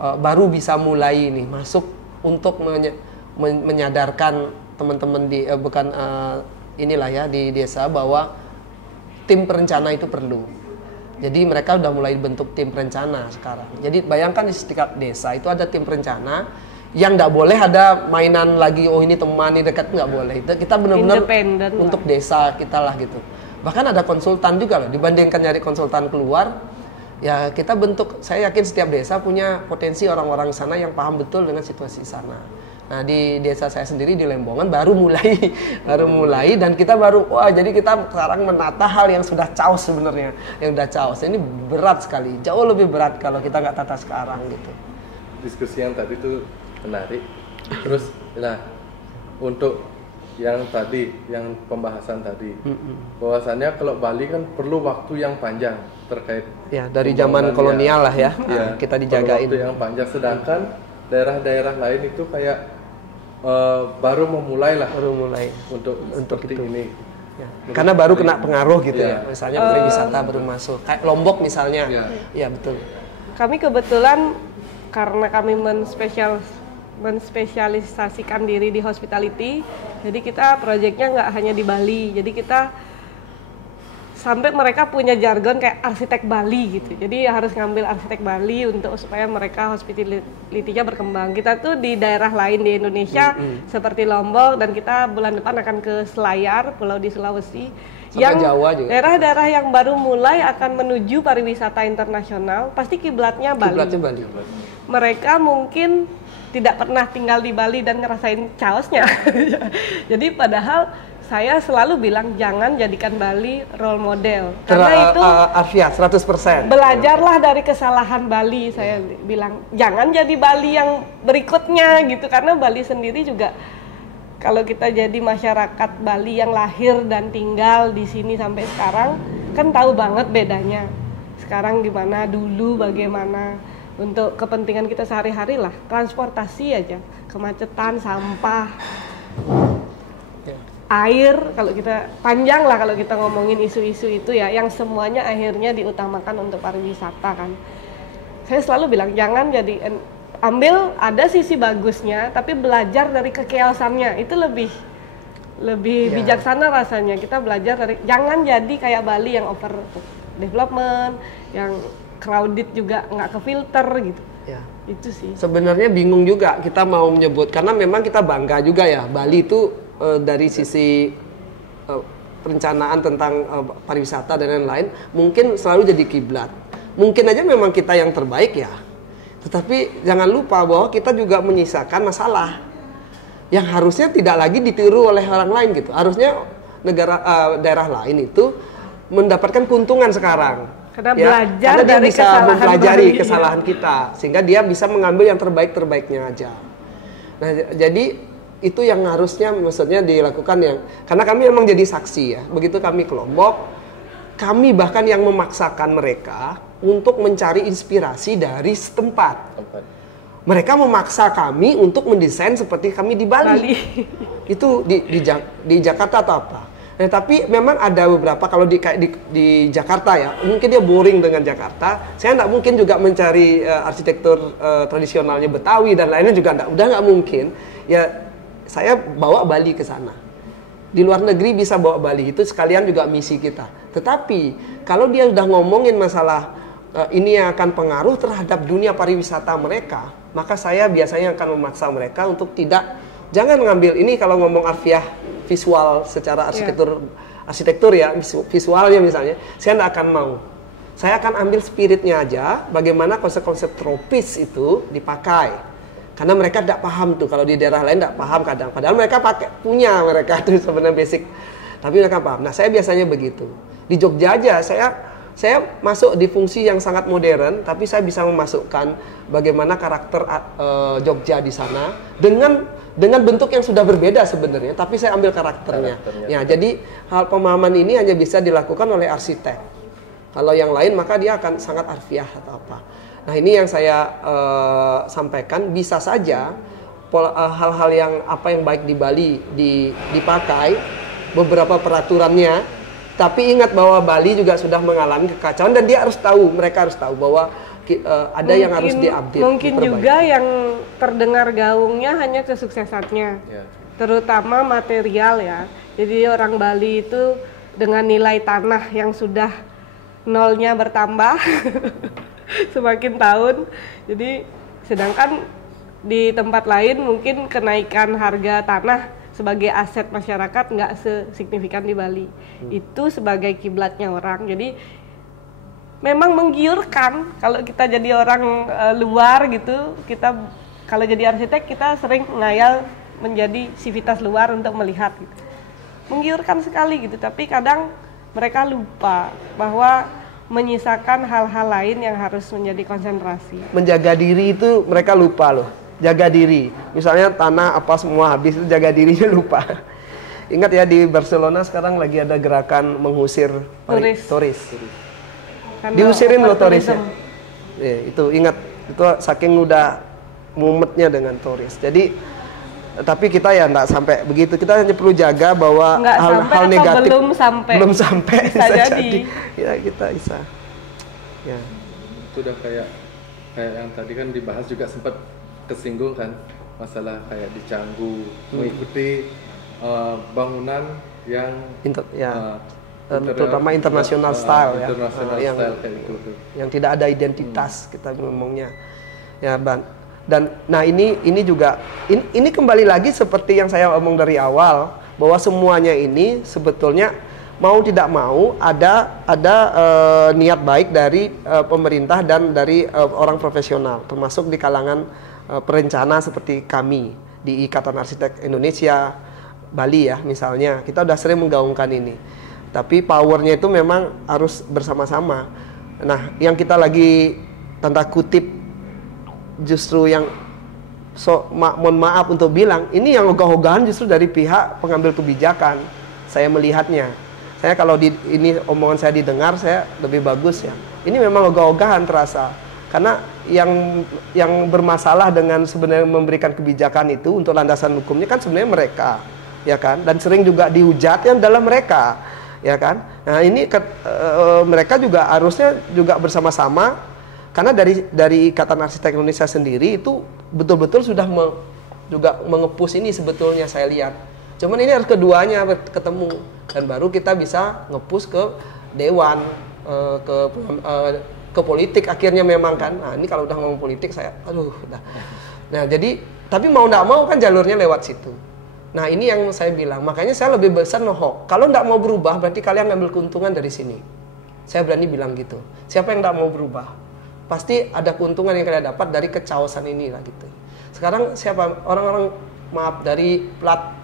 baru bisa mulai nih masuk untuk menyadarkan teman-teman di di desa bahwa tim perencana itu perlu. Jadi mereka udah mulai bentuk tim perencana sekarang. Jadi bayangkan di setiap desa itu ada tim perencana yang nggak boleh ada mainan lagi. Oh ini teman ini dekat nggak boleh. Kita benar-benar untuk desa kita lah gitu. Bahkan ada konsultan juga loh. Dibandingkan nyari konsultan keluar, ya kita bentuk. Saya yakin setiap desa punya potensi orang-orang sana yang paham betul dengan situasi sana. Nah di desa saya sendiri di Lembongan baru mulai dan kita jadi kita sekarang menata hal yang sudah chaos sebenarnya, yang udah chaos. Ini berat sekali, jauh lebih berat kalau kita nggak tata sekarang gitu. Diskusi yang tadi itu menarik. Terus, untuk yang pembahasan tadi, bahwasannya kalau Bali kan perlu waktu yang panjang terkait. Ya dari zaman kolonial lah ya, kita dijagain. Waktu yang panjang, sedangkan daerah-daerah lain itu kayak baru mulai untuk seperti itu. ini. Ya. Karena baru kena pengaruh gitu ya. Misalnya pariwisata baru masuk. Kayak Lombok misalnya. Ya betul. Kami kebetulan karena kami menspesialisasikan diri di hospitality, jadi kita proyeknya nggak hanya di Bali. Jadi kita sampai mereka punya jargon kayak arsitek Bali gitu. Jadi harus ngambil arsitek Bali supaya mereka hospitality-nya berkembang. Kita tuh di daerah lain di Indonesia seperti Lombok dan kita bulan depan akan ke Selayar, pulau di Sulawesi. Sampai Jawa juga. Daerah-daerah yang baru mulai akan menuju pariwisata internasional, pasti kiblatnya Bali. Mereka mungkin tidak pernah tinggal di Bali dan ngerasain chaosnya. Jadi padahal saya selalu bilang jangan jadikan Bali role model. Karena itu Arfiah 100%. Belajarlah dari kesalahan Bali, saya bilang jangan jadi Bali yang berikutnya gitu, karena Bali sendiri juga kalau kita jadi masyarakat Bali yang lahir dan tinggal di sini sampai sekarang kan tahu banget bedanya. Sekarang gimana, dulu bagaimana, untuk kepentingan kita sehari-hari lah, transportasi aja, kemacetan, sampah, air, kalau kita panjang lah kalau kita ngomongin isu-isu itu ya, yang semuanya akhirnya diutamakan untuk pariwisata kan. Saya selalu bilang jangan jadi, ambil ada sisi bagusnya, tapi belajar dari kekeosannya itu lebih bijaksana rasanya. Kita belajar dari, jangan jadi kayak Bali yang over development, yang crowded juga nggak kefilter gitu. Ya. Itu sih. Sebenarnya bingung juga kita mau menyebut, karena memang kita bangga juga ya Bali itu dari sisi perencanaan tentang pariwisata dan lain-lain mungkin selalu jadi kiblat. Mungkin aja memang kita yang terbaik ya. Tetapi jangan lupa bahwa kita juga menyisakan masalah yang harusnya tidak lagi ditiru oleh orang lain gitu. Harusnya daerah lain itu mendapatkan keuntungan sekarang. Karena ya, belajar karena dia dari bisa mempelajari Bali, kesalahan kita, sehingga dia bisa mengambil yang terbaiknya aja. Nah, jadi itu yang harusnya maksudnya dilakukan, yang karena kami memang jadi saksi ya. Begitu kami ke Lombok, kami bahkan yang memaksakan mereka untuk mencari inspirasi dari setempat. Mereka memaksa kami untuk mendesain seperti kami di Bali. Itu di Jakarta atau apa. Nah, tapi memang ada beberapa, kalau di Jakarta ya, mungkin dia boring dengan Jakarta. Saya nggak mungkin juga mencari arsitektur tradisionalnya Betawi dan lainnya juga udah nggak mungkin. Ya, saya bawa Bali ke sana. Di luar negeri bisa bawa Bali, itu sekalian juga misi kita. Tetapi kalau dia udah ngomongin masalah ini yang akan pengaruh terhadap dunia pariwisata mereka, maka saya biasanya akan memaksa mereka untuk jangan ngambil ini. Kalau ngomong Arfiah visual secara arsitektur ya, visualnya misalnya, saya nggak akan mau. Saya akan ambil spiritnya aja, bagaimana konsep-konsep tropis itu dipakai. Karena mereka tidak paham tuh, kalau di daerah lain tidak paham kadang. Padahal mereka punya mereka tuh sebenarnya basic. Tapi mereka paham. Nah, saya biasanya begitu. Di Jogja aja, saya masuk di fungsi yang sangat modern, tapi saya bisa memasukkan bagaimana karakter Jogja di sana dengan bentuk yang sudah berbeda sebenarnya, tapi saya ambil karakternya. Ya, jadi hal pemahaman ini hanya bisa dilakukan oleh arsitek. Kalau yang lain maka dia akan sangat arfiah atau apa. Nah, ini yang saya sampaikan, bisa saja hal-hal yang baik di Bali dipakai beberapa peraturannya, tapi ingat bahwa Bali juga sudah mengalami kekacauan dan mereka harus tahu bahwa ada yang harus diupdate. Mungkin juga yang terdengar gaungnya hanya kesuksesannya, terutama material ya. Jadi orang Bali itu dengan nilai tanah yang sudah nolnya bertambah semakin tahun. Jadi sedangkan di tempat lain mungkin kenaikan harga tanah sebagai aset masyarakat nggak sesignifikan di Bali. Itu sebagai kiblatnya orang. Jadi memang menggiurkan kalau kita jadi orang luar gitu. Kita kalau jadi arsitek kita sering ngayal menjadi sivitas luar untuk melihat gitu. Menggiurkan sekali gitu, tapi kadang mereka lupa bahwa menyisakan hal-hal lain yang harus menjadi konsentrasi. Menjaga diri itu mereka lupa loh. Jaga diri. Misalnya tanah apa semua habis, itu jaga dirinya lupa. Ingat ya, di Barcelona sekarang lagi ada gerakan mengusir turis. Diusirin loh turisnya. Ya, itu ingat, itu saking udah mumetnya dengan turis. Jadi tapi kita ya nggak sampai begitu. Kita hanya perlu jaga bahwa hal negatif belum sampai bisa jadi. Ya, kita bisa. Ya. Itu udah kayak yang tadi kan dibahas juga sempat kesinggung kan, masalah kayak di Canggu mengikuti bangunan yang terutama international style ya. International style kayak gitu. Yang tidak ada identitas kita ngomongnya. Ya, Dan nah ini juga ini kembali lagi seperti yang saya omong dari awal, bahwa semuanya ini sebetulnya mau tidak mau ada niat baik dari pemerintah dan dari orang profesional, termasuk di kalangan perencana seperti kami di Ikatan Arsitek Indonesia, Bali ya misalnya, kita udah sering menggaungkan ini. Tapi powernya itu memang harus bersama-sama. Nah, yang kita lagi tanda kutip justru yang mohon maaf untuk bilang, ini yang ogah-ogahan justru dari pihak pengambil kebijakan. Saya melihatnya. Saya kalau ini omongan saya didengar, saya lebih bagus ya. Ini memang ogah-ogahan terasa. Karena yang bermasalah dengan sebenarnya memberikan kebijakan itu untuk landasan hukumnya kan sebenarnya mereka, ya kan? Dan sering juga dihujat yang dalam mereka, ya kan? Nah, ini mereka juga harusnya juga bersama-sama, karena dari Ikatan Arsitek Indonesia sendiri itu betul-betul sudah juga mengepus ini sebetulnya saya lihat. Cuman ini harus keduanya ketemu dan baru kita bisa ngepus ke dewan, ke politik akhirnya memang kan. Nah, ini kalau udah ngomong politik saya udah. Nah, jadi tapi mau nggak mau kan jalurnya lewat situ. Nah, ini yang saya bilang, makanya saya lebih besar nohok. Kalau nggak mau berubah berarti kalian ngambil keuntungan dari sini. Saya berani bilang gitu. Siapa yang nggak mau berubah? Pasti ada keuntungan yang kalian dapat dari kecaosan ini lah gitu. Sekarang siapa orang-orang maaf dari plat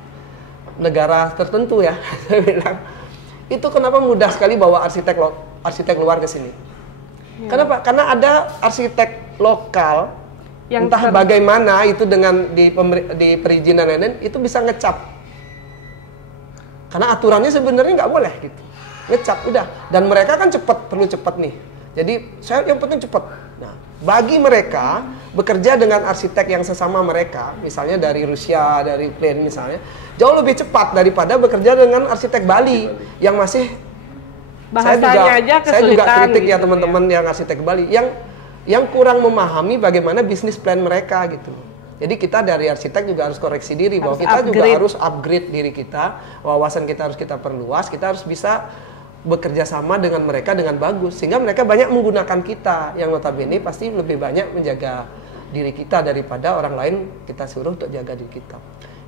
negara tertentu ya, saya bilang itu kenapa mudah sekali bawa arsitek luar ke sini. Ya. Kenapa? Karena ada arsitek lokal yang entah bagaimana itu dengan di perizinan lain itu bisa ngecap. Karena aturannya sebenarnya nggak boleh gitu. Ngecap udah. Dan mereka kan perlu cepat nih. Jadi saya yang penting cepat. Nah, bagi mereka bekerja dengan arsitek yang sesama mereka, misalnya dari Rusia, dari Plan misalnya, jauh lebih cepat daripada bekerja dengan arsitek Bali yang masih bahasanya saya juga kritik gitu ya teman-teman yang arsitek Bali yang kurang memahami bagaimana bisnis plan mereka gitu. Jadi kita dari arsitek juga harus koreksi diri bahwa kita juga harus upgrade diri kita, wawasan kita harus kita perluas, kita harus bisa bekerja sama dengan mereka dengan bagus sehingga mereka banyak menggunakan kita yang notabene pasti lebih banyak menjaga diri kita daripada orang lain kita suruh untuk jaga diri kita.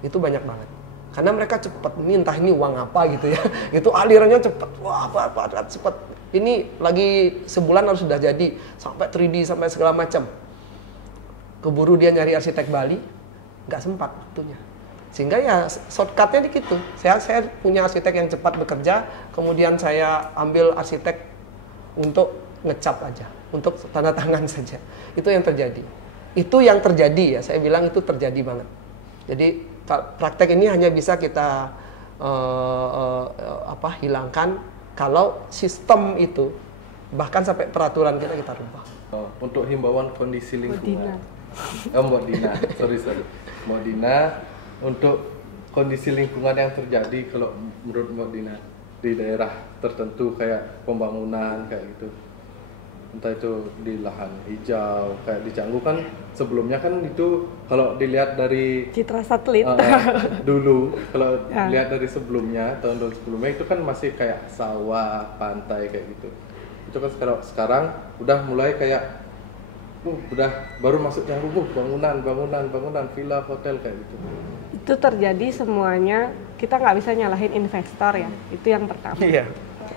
Itu banyak banget. Karena mereka cepat, ini entah ini uang apa gitu ya. Itu alirannya cepat. Wah, apa cepat. Ini lagi sebulan harus sudah jadi sampai 3D sampai segala macam. Keburu dia nyari arsitek Bali, nggak sempat waktunya. Sehingga ya shortcutnya di gitu. Saya punya arsitek yang cepat bekerja, kemudian saya ambil arsitek untuk ngecap aja, untuk tanda tangan saja. Itu yang terjadi. Itu yang terjadi ya, saya bilang itu terjadi banget. Jadi praktek ini hanya bisa kita hilangkan kalau sistem itu bahkan sampai peraturan kita rubah. Untuk himbauan kondisi lingkungan. Mbak Dina, sorry. Mbak Dina, untuk kondisi lingkungan yang terjadi kalau menurut Mbak Dina di daerah tertentu kayak pembangunan kayak gitu, entah itu di lahan hijau kayak di Canggu kan sebelumnya kan itu kalau dilihat dari citra satelit dulu kalau dilihat dari sebelumnya tahun sebelumnya itu kan masih kayak sawah, pantai kayak gitu. Itu kan sekarang udah mulai kayak udah baru masuk Canggu bangunan, villa, hotel kayak gitu. Itu terjadi semuanya, kita nggak bisa nyalahin investor ya, itu yang pertama. Iya.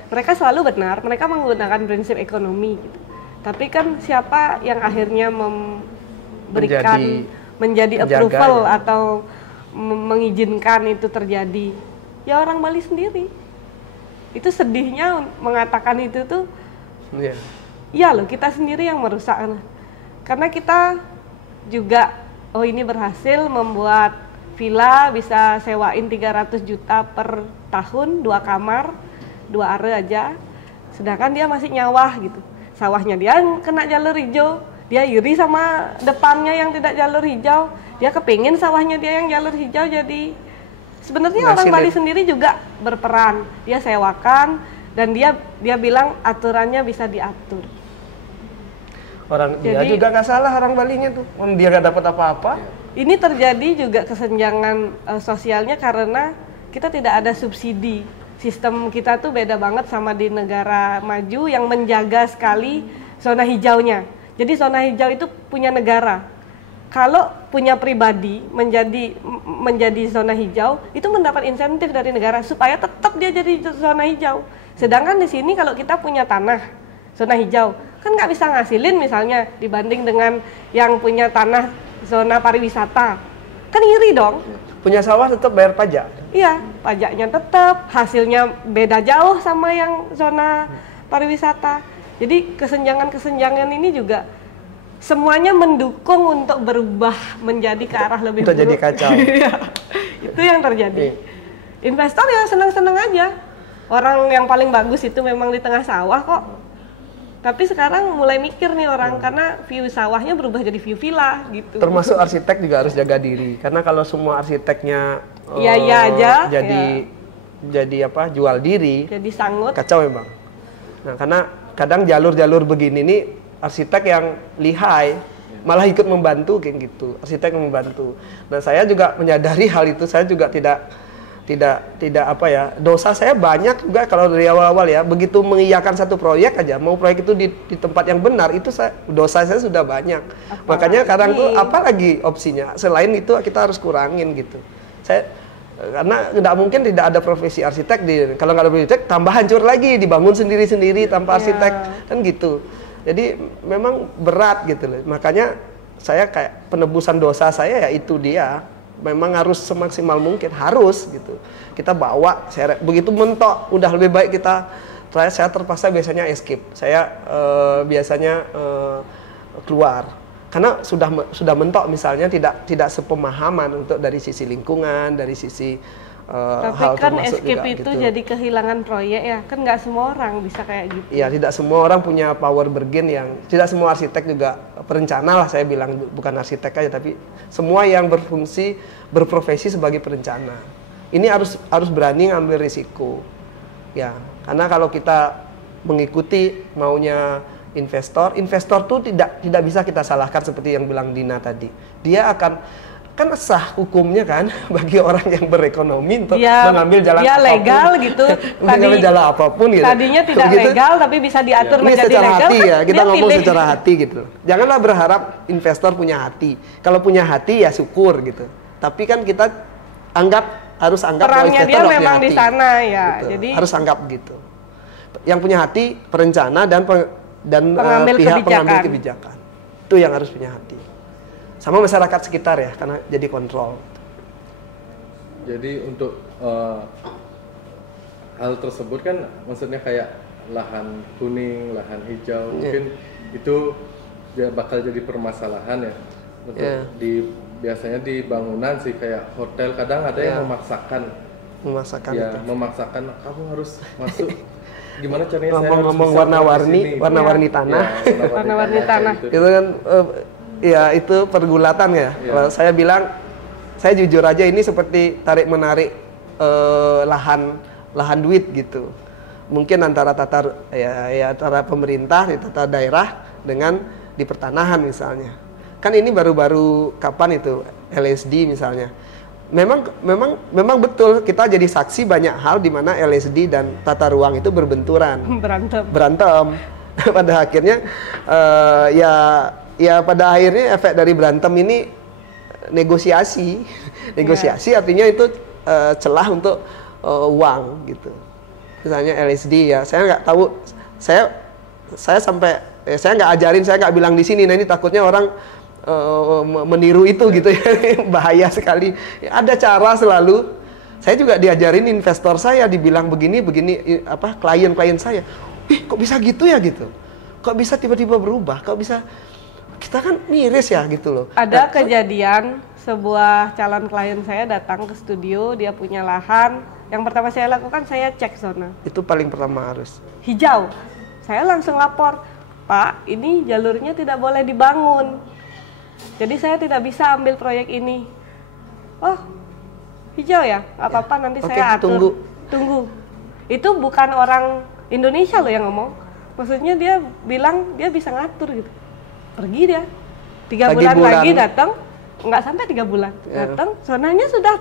Mereka selalu benar, mereka menggunakan prinsip ekonomi gitu. Tapi kan siapa yang akhirnya memberikan menjadi approval ya, atau mengizinkan itu terjadi? Ya orang Bali sendiri. Itu sedihnya mengatakan itu tuh. Iya. Iya loh, kita sendiri yang merusak. Karena kita juga ini berhasil membuat villa bisa sewain 300 juta per tahun, 2 kamar, 2 are aja. Sedangkan dia masih nyawah gitu. Sawahnya dia kena jalur hijau, dia iri sama depannya yang tidak jalur hijau. Dia kepingin sawahnya dia yang jalur hijau, jadi sebenarnya orang Bali sendiri juga berperan. Dia sewakan dan dia bilang aturannya bisa diatur. Dia juga nggak salah orang Balinya tuh, dia nggak dapat apa-apa. Ini terjadi juga kesenjangan sosialnya karena kita tidak ada subsidi. Sistem kita tuh beda banget sama di negara maju yang menjaga sekali zona hijaunya. Jadi zona hijau itu punya negara. Kalau punya pribadi menjadi zona hijau, itu mendapat insentif dari negara supaya tetap dia jadi zona hijau. Sedangkan di sini kalau kita punya tanah zona hijau, kan nggak bisa ngasilin misalnya dibanding dengan yang punya tanah zona pariwisata. Kan iri dong. Punya sawah tetap bayar pajak. Iya, pajaknya tetap, hasilnya beda jauh sama yang zona pariwisata. Jadi kesenjangan-kesenjangan ini juga semuanya mendukung untuk berubah menjadi ke arah lebih Untuk buruk. jadi kacau. Itu yang terjadi. Investor ya senang-senang aja. Orang yang paling bagus itu memang di tengah sawah kok. Tapi sekarang mulai mikir nih orang karena view sawahnya berubah jadi view villa gitu. Termasuk arsitek juga harus jaga diri, karena kalau semua arsiteknya Iya aja. jadi apa, jual diri, Jadi sangut. kacau memang. Nah, karena kadang jalur-jalur begini nih arsitek yang lihai malah ikut membantu kayak gitu, arsitek yang membantu. Nah, saya juga menyadari hal itu, saya juga tidak apa ya, dosa saya banyak juga kalau dari awal-awal ya, begitu mengiyakan satu proyek aja, mau proyek itu di tempat yang benar, itu dosa saya sudah banyak. Makanya kadang tuh apalagi opsinya, selain itu kita harus kurangin gitu. Karena nggak mungkin tidak ada profesi arsitek, kalau nggak ada arsitek tambah hancur lagi, dibangun sendiri-sendiri tanpa arsitek, kan gitu. Jadi memang berat gitu loh, makanya saya kayak penebusan dosa saya ya itu dia. Memang harus semaksimal mungkin, harus gitu. Kita bawa, begitu mentok, udah lebih baik saya terpaksa biasanya escape. Saya biasanya keluar. Karena sudah mentok misalnya tidak sepemahaman untuk dari sisi lingkungan, dari sisi tapi hal kan termasuk escape juga, itu gitu. jadi kehilangan proyek ya, kan nggak semua orang bisa kayak gitu. Iya, tidak semua orang punya power bergen tidak semua arsitek juga perencana lah, saya bilang, bukan arsitek aja, tapi semua yang berprofesi sebagai perencana. Ini harus berani ngambil risiko. Ya, karena kalau kita mengikuti maunya investor tuh tidak bisa kita salahkan seperti yang bilang Dina tadi. Dia kan sah hukumnya kan bagi orang yang berekonomi untuk mengambil jalan apapun. Legal gitu. Mengambil jalan apapun gitu. Tadinya tidak legal tapi bisa diatur menjadi secara legal. Hati ya, kita ngomong pilih. secara hati gitu. Janganlah berharap investor punya hati. Kalau punya hati ya syukur gitu. Tapi kan kita harus anggap perannya dia memang di sana ya. Gitu. Jadi harus anggap gitu. Yang punya hati perencana dan pihak pengambil kebijakan. Itu yang harus punya hati. Sama masyarakat sekitar ya, karena jadi kontrol. Jadi untuk hal tersebut kan maksudnya kayak lahan kuning, lahan hijau, mungkin itu bakal jadi permasalahan ya. Untuk biasanya di bangunan sih kayak hotel kadang ada yang memaksakan ya, memaksakan kamu harus masuk. Gimana caranya ngomong warna-warni tanah. Warna-warni tanah. Itu kan ya itu pergulatan ya. Kalau saya bilang, saya jujur aja ini seperti tarik menarik lahan duit gitu. Mungkin antara antara pemerintah di tata daerah dengan di pertanahan misalnya. Kan ini baru-baru kapan itu LSD misalnya. Memang betul kita jadi saksi banyak hal di mana LSD dan tata ruang itu berbenturan. Berantem. Pada akhirnya ya pada akhirnya efek dari berantem ini negosiasi. Negosiasi artinya itu celah untuk uang gitu. Misalnya LSD ya, saya nggak tahu, saya sampai saya nggak ajarin, saya nggak bilang di sini. Nah ini takutnya orang meniru itu gitu ya, bahaya sekali. Ada cara selalu. Saya juga diajarin investor saya, dibilang begini klien saya, kok bisa gitu ya gitu, kok bisa tiba-tiba berubah, kok bisa, kita kan miris ya gitu loh. Ada kejadian sebuah calon klien saya datang ke studio, dia punya lahan. Yang pertama saya lakukan, saya cek zona. Itu paling pertama harus. Hijau. Saya langsung lapor, Pak, ini jalurnya tidak boleh dibangun. Jadi saya tidak bisa ambil proyek ini. Oh, hijau ya? Apa-apa nanti saya atur. Tunggu. Itu bukan orang Indonesia loh yang ngomong. Maksudnya dia bilang dia bisa ngatur gitu. Pergi dia. 3 bulan lagi datang, nggak sampai 3 bulan. Datang, zonanya sudah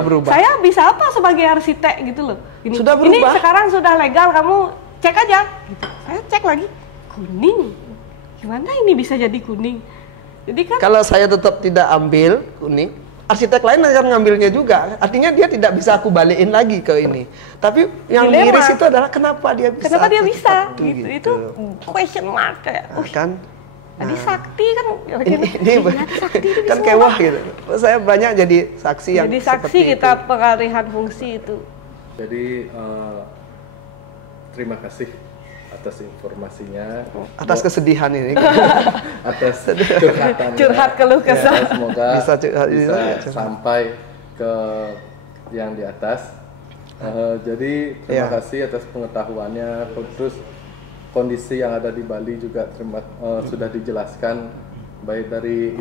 berubah. Saya bisa apa sebagai arsitek gitu loh. Sudah berubah. Ini sekarang sudah legal, kamu cek aja. Gitu. Saya cek lagi, kuning. Gimana ini bisa jadi kuning? Jadi kan kalau saya tetap tidak ambil kuning, arsitek lain akan ngambilnya juga. Artinya dia tidak bisa aku balikin lagi ke ini. Tapi yang miris itu adalah kenapa dia bisa? Kenapa dia bisa? Gitu. Itu question mark kayak. Kan Tadi sakti kan ini sakti itu kan bisa kayak wah gitu. Saya banyak jadi saksi yang jadi saksi seperti kita itu. pengalihan fungsi itu. Jadi terima kasih atas informasinya, Atas kesedihan ini. atas curhatannya. Curhat keluh kesah. Ya, semoga Bisa curhat, bisa bisa. sampai ke yang di atas. Jadi terima Ya. kasih atas pengetahuannya. Terus kondisi yang ada di Bali juga sudah dijelaskan, baik dari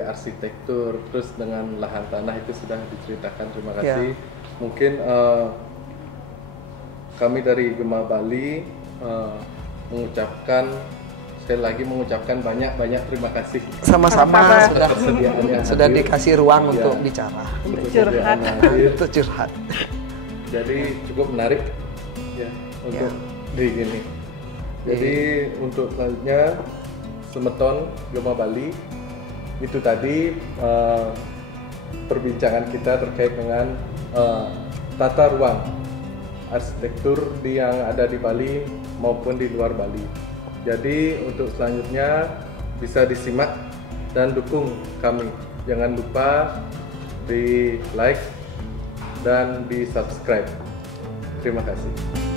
arsitektur, terus dengan lahan tanah itu sudah diceritakan. Terima kasih. Mungkin kami dari Gema Bali sekali lagi mengucapkan banyak terima kasih Sama-sama ketersediaannya sudah hadir. dikasih ruang Ya. untuk bicara, Ketersediaannya hadir. untuk curhat. Jadi cukup menarik ya untuk di gini. Jadi untuk selanjutnya Semeton Gema Bali itu tadi perbincangan kita terkait dengan tata ruang arsitektur yang ada di Bali maupun di luar Bali. Jadi untuk selanjutnya bisa disimak dan dukung kami. Jangan lupa di like dan di subscribe. Terima kasih.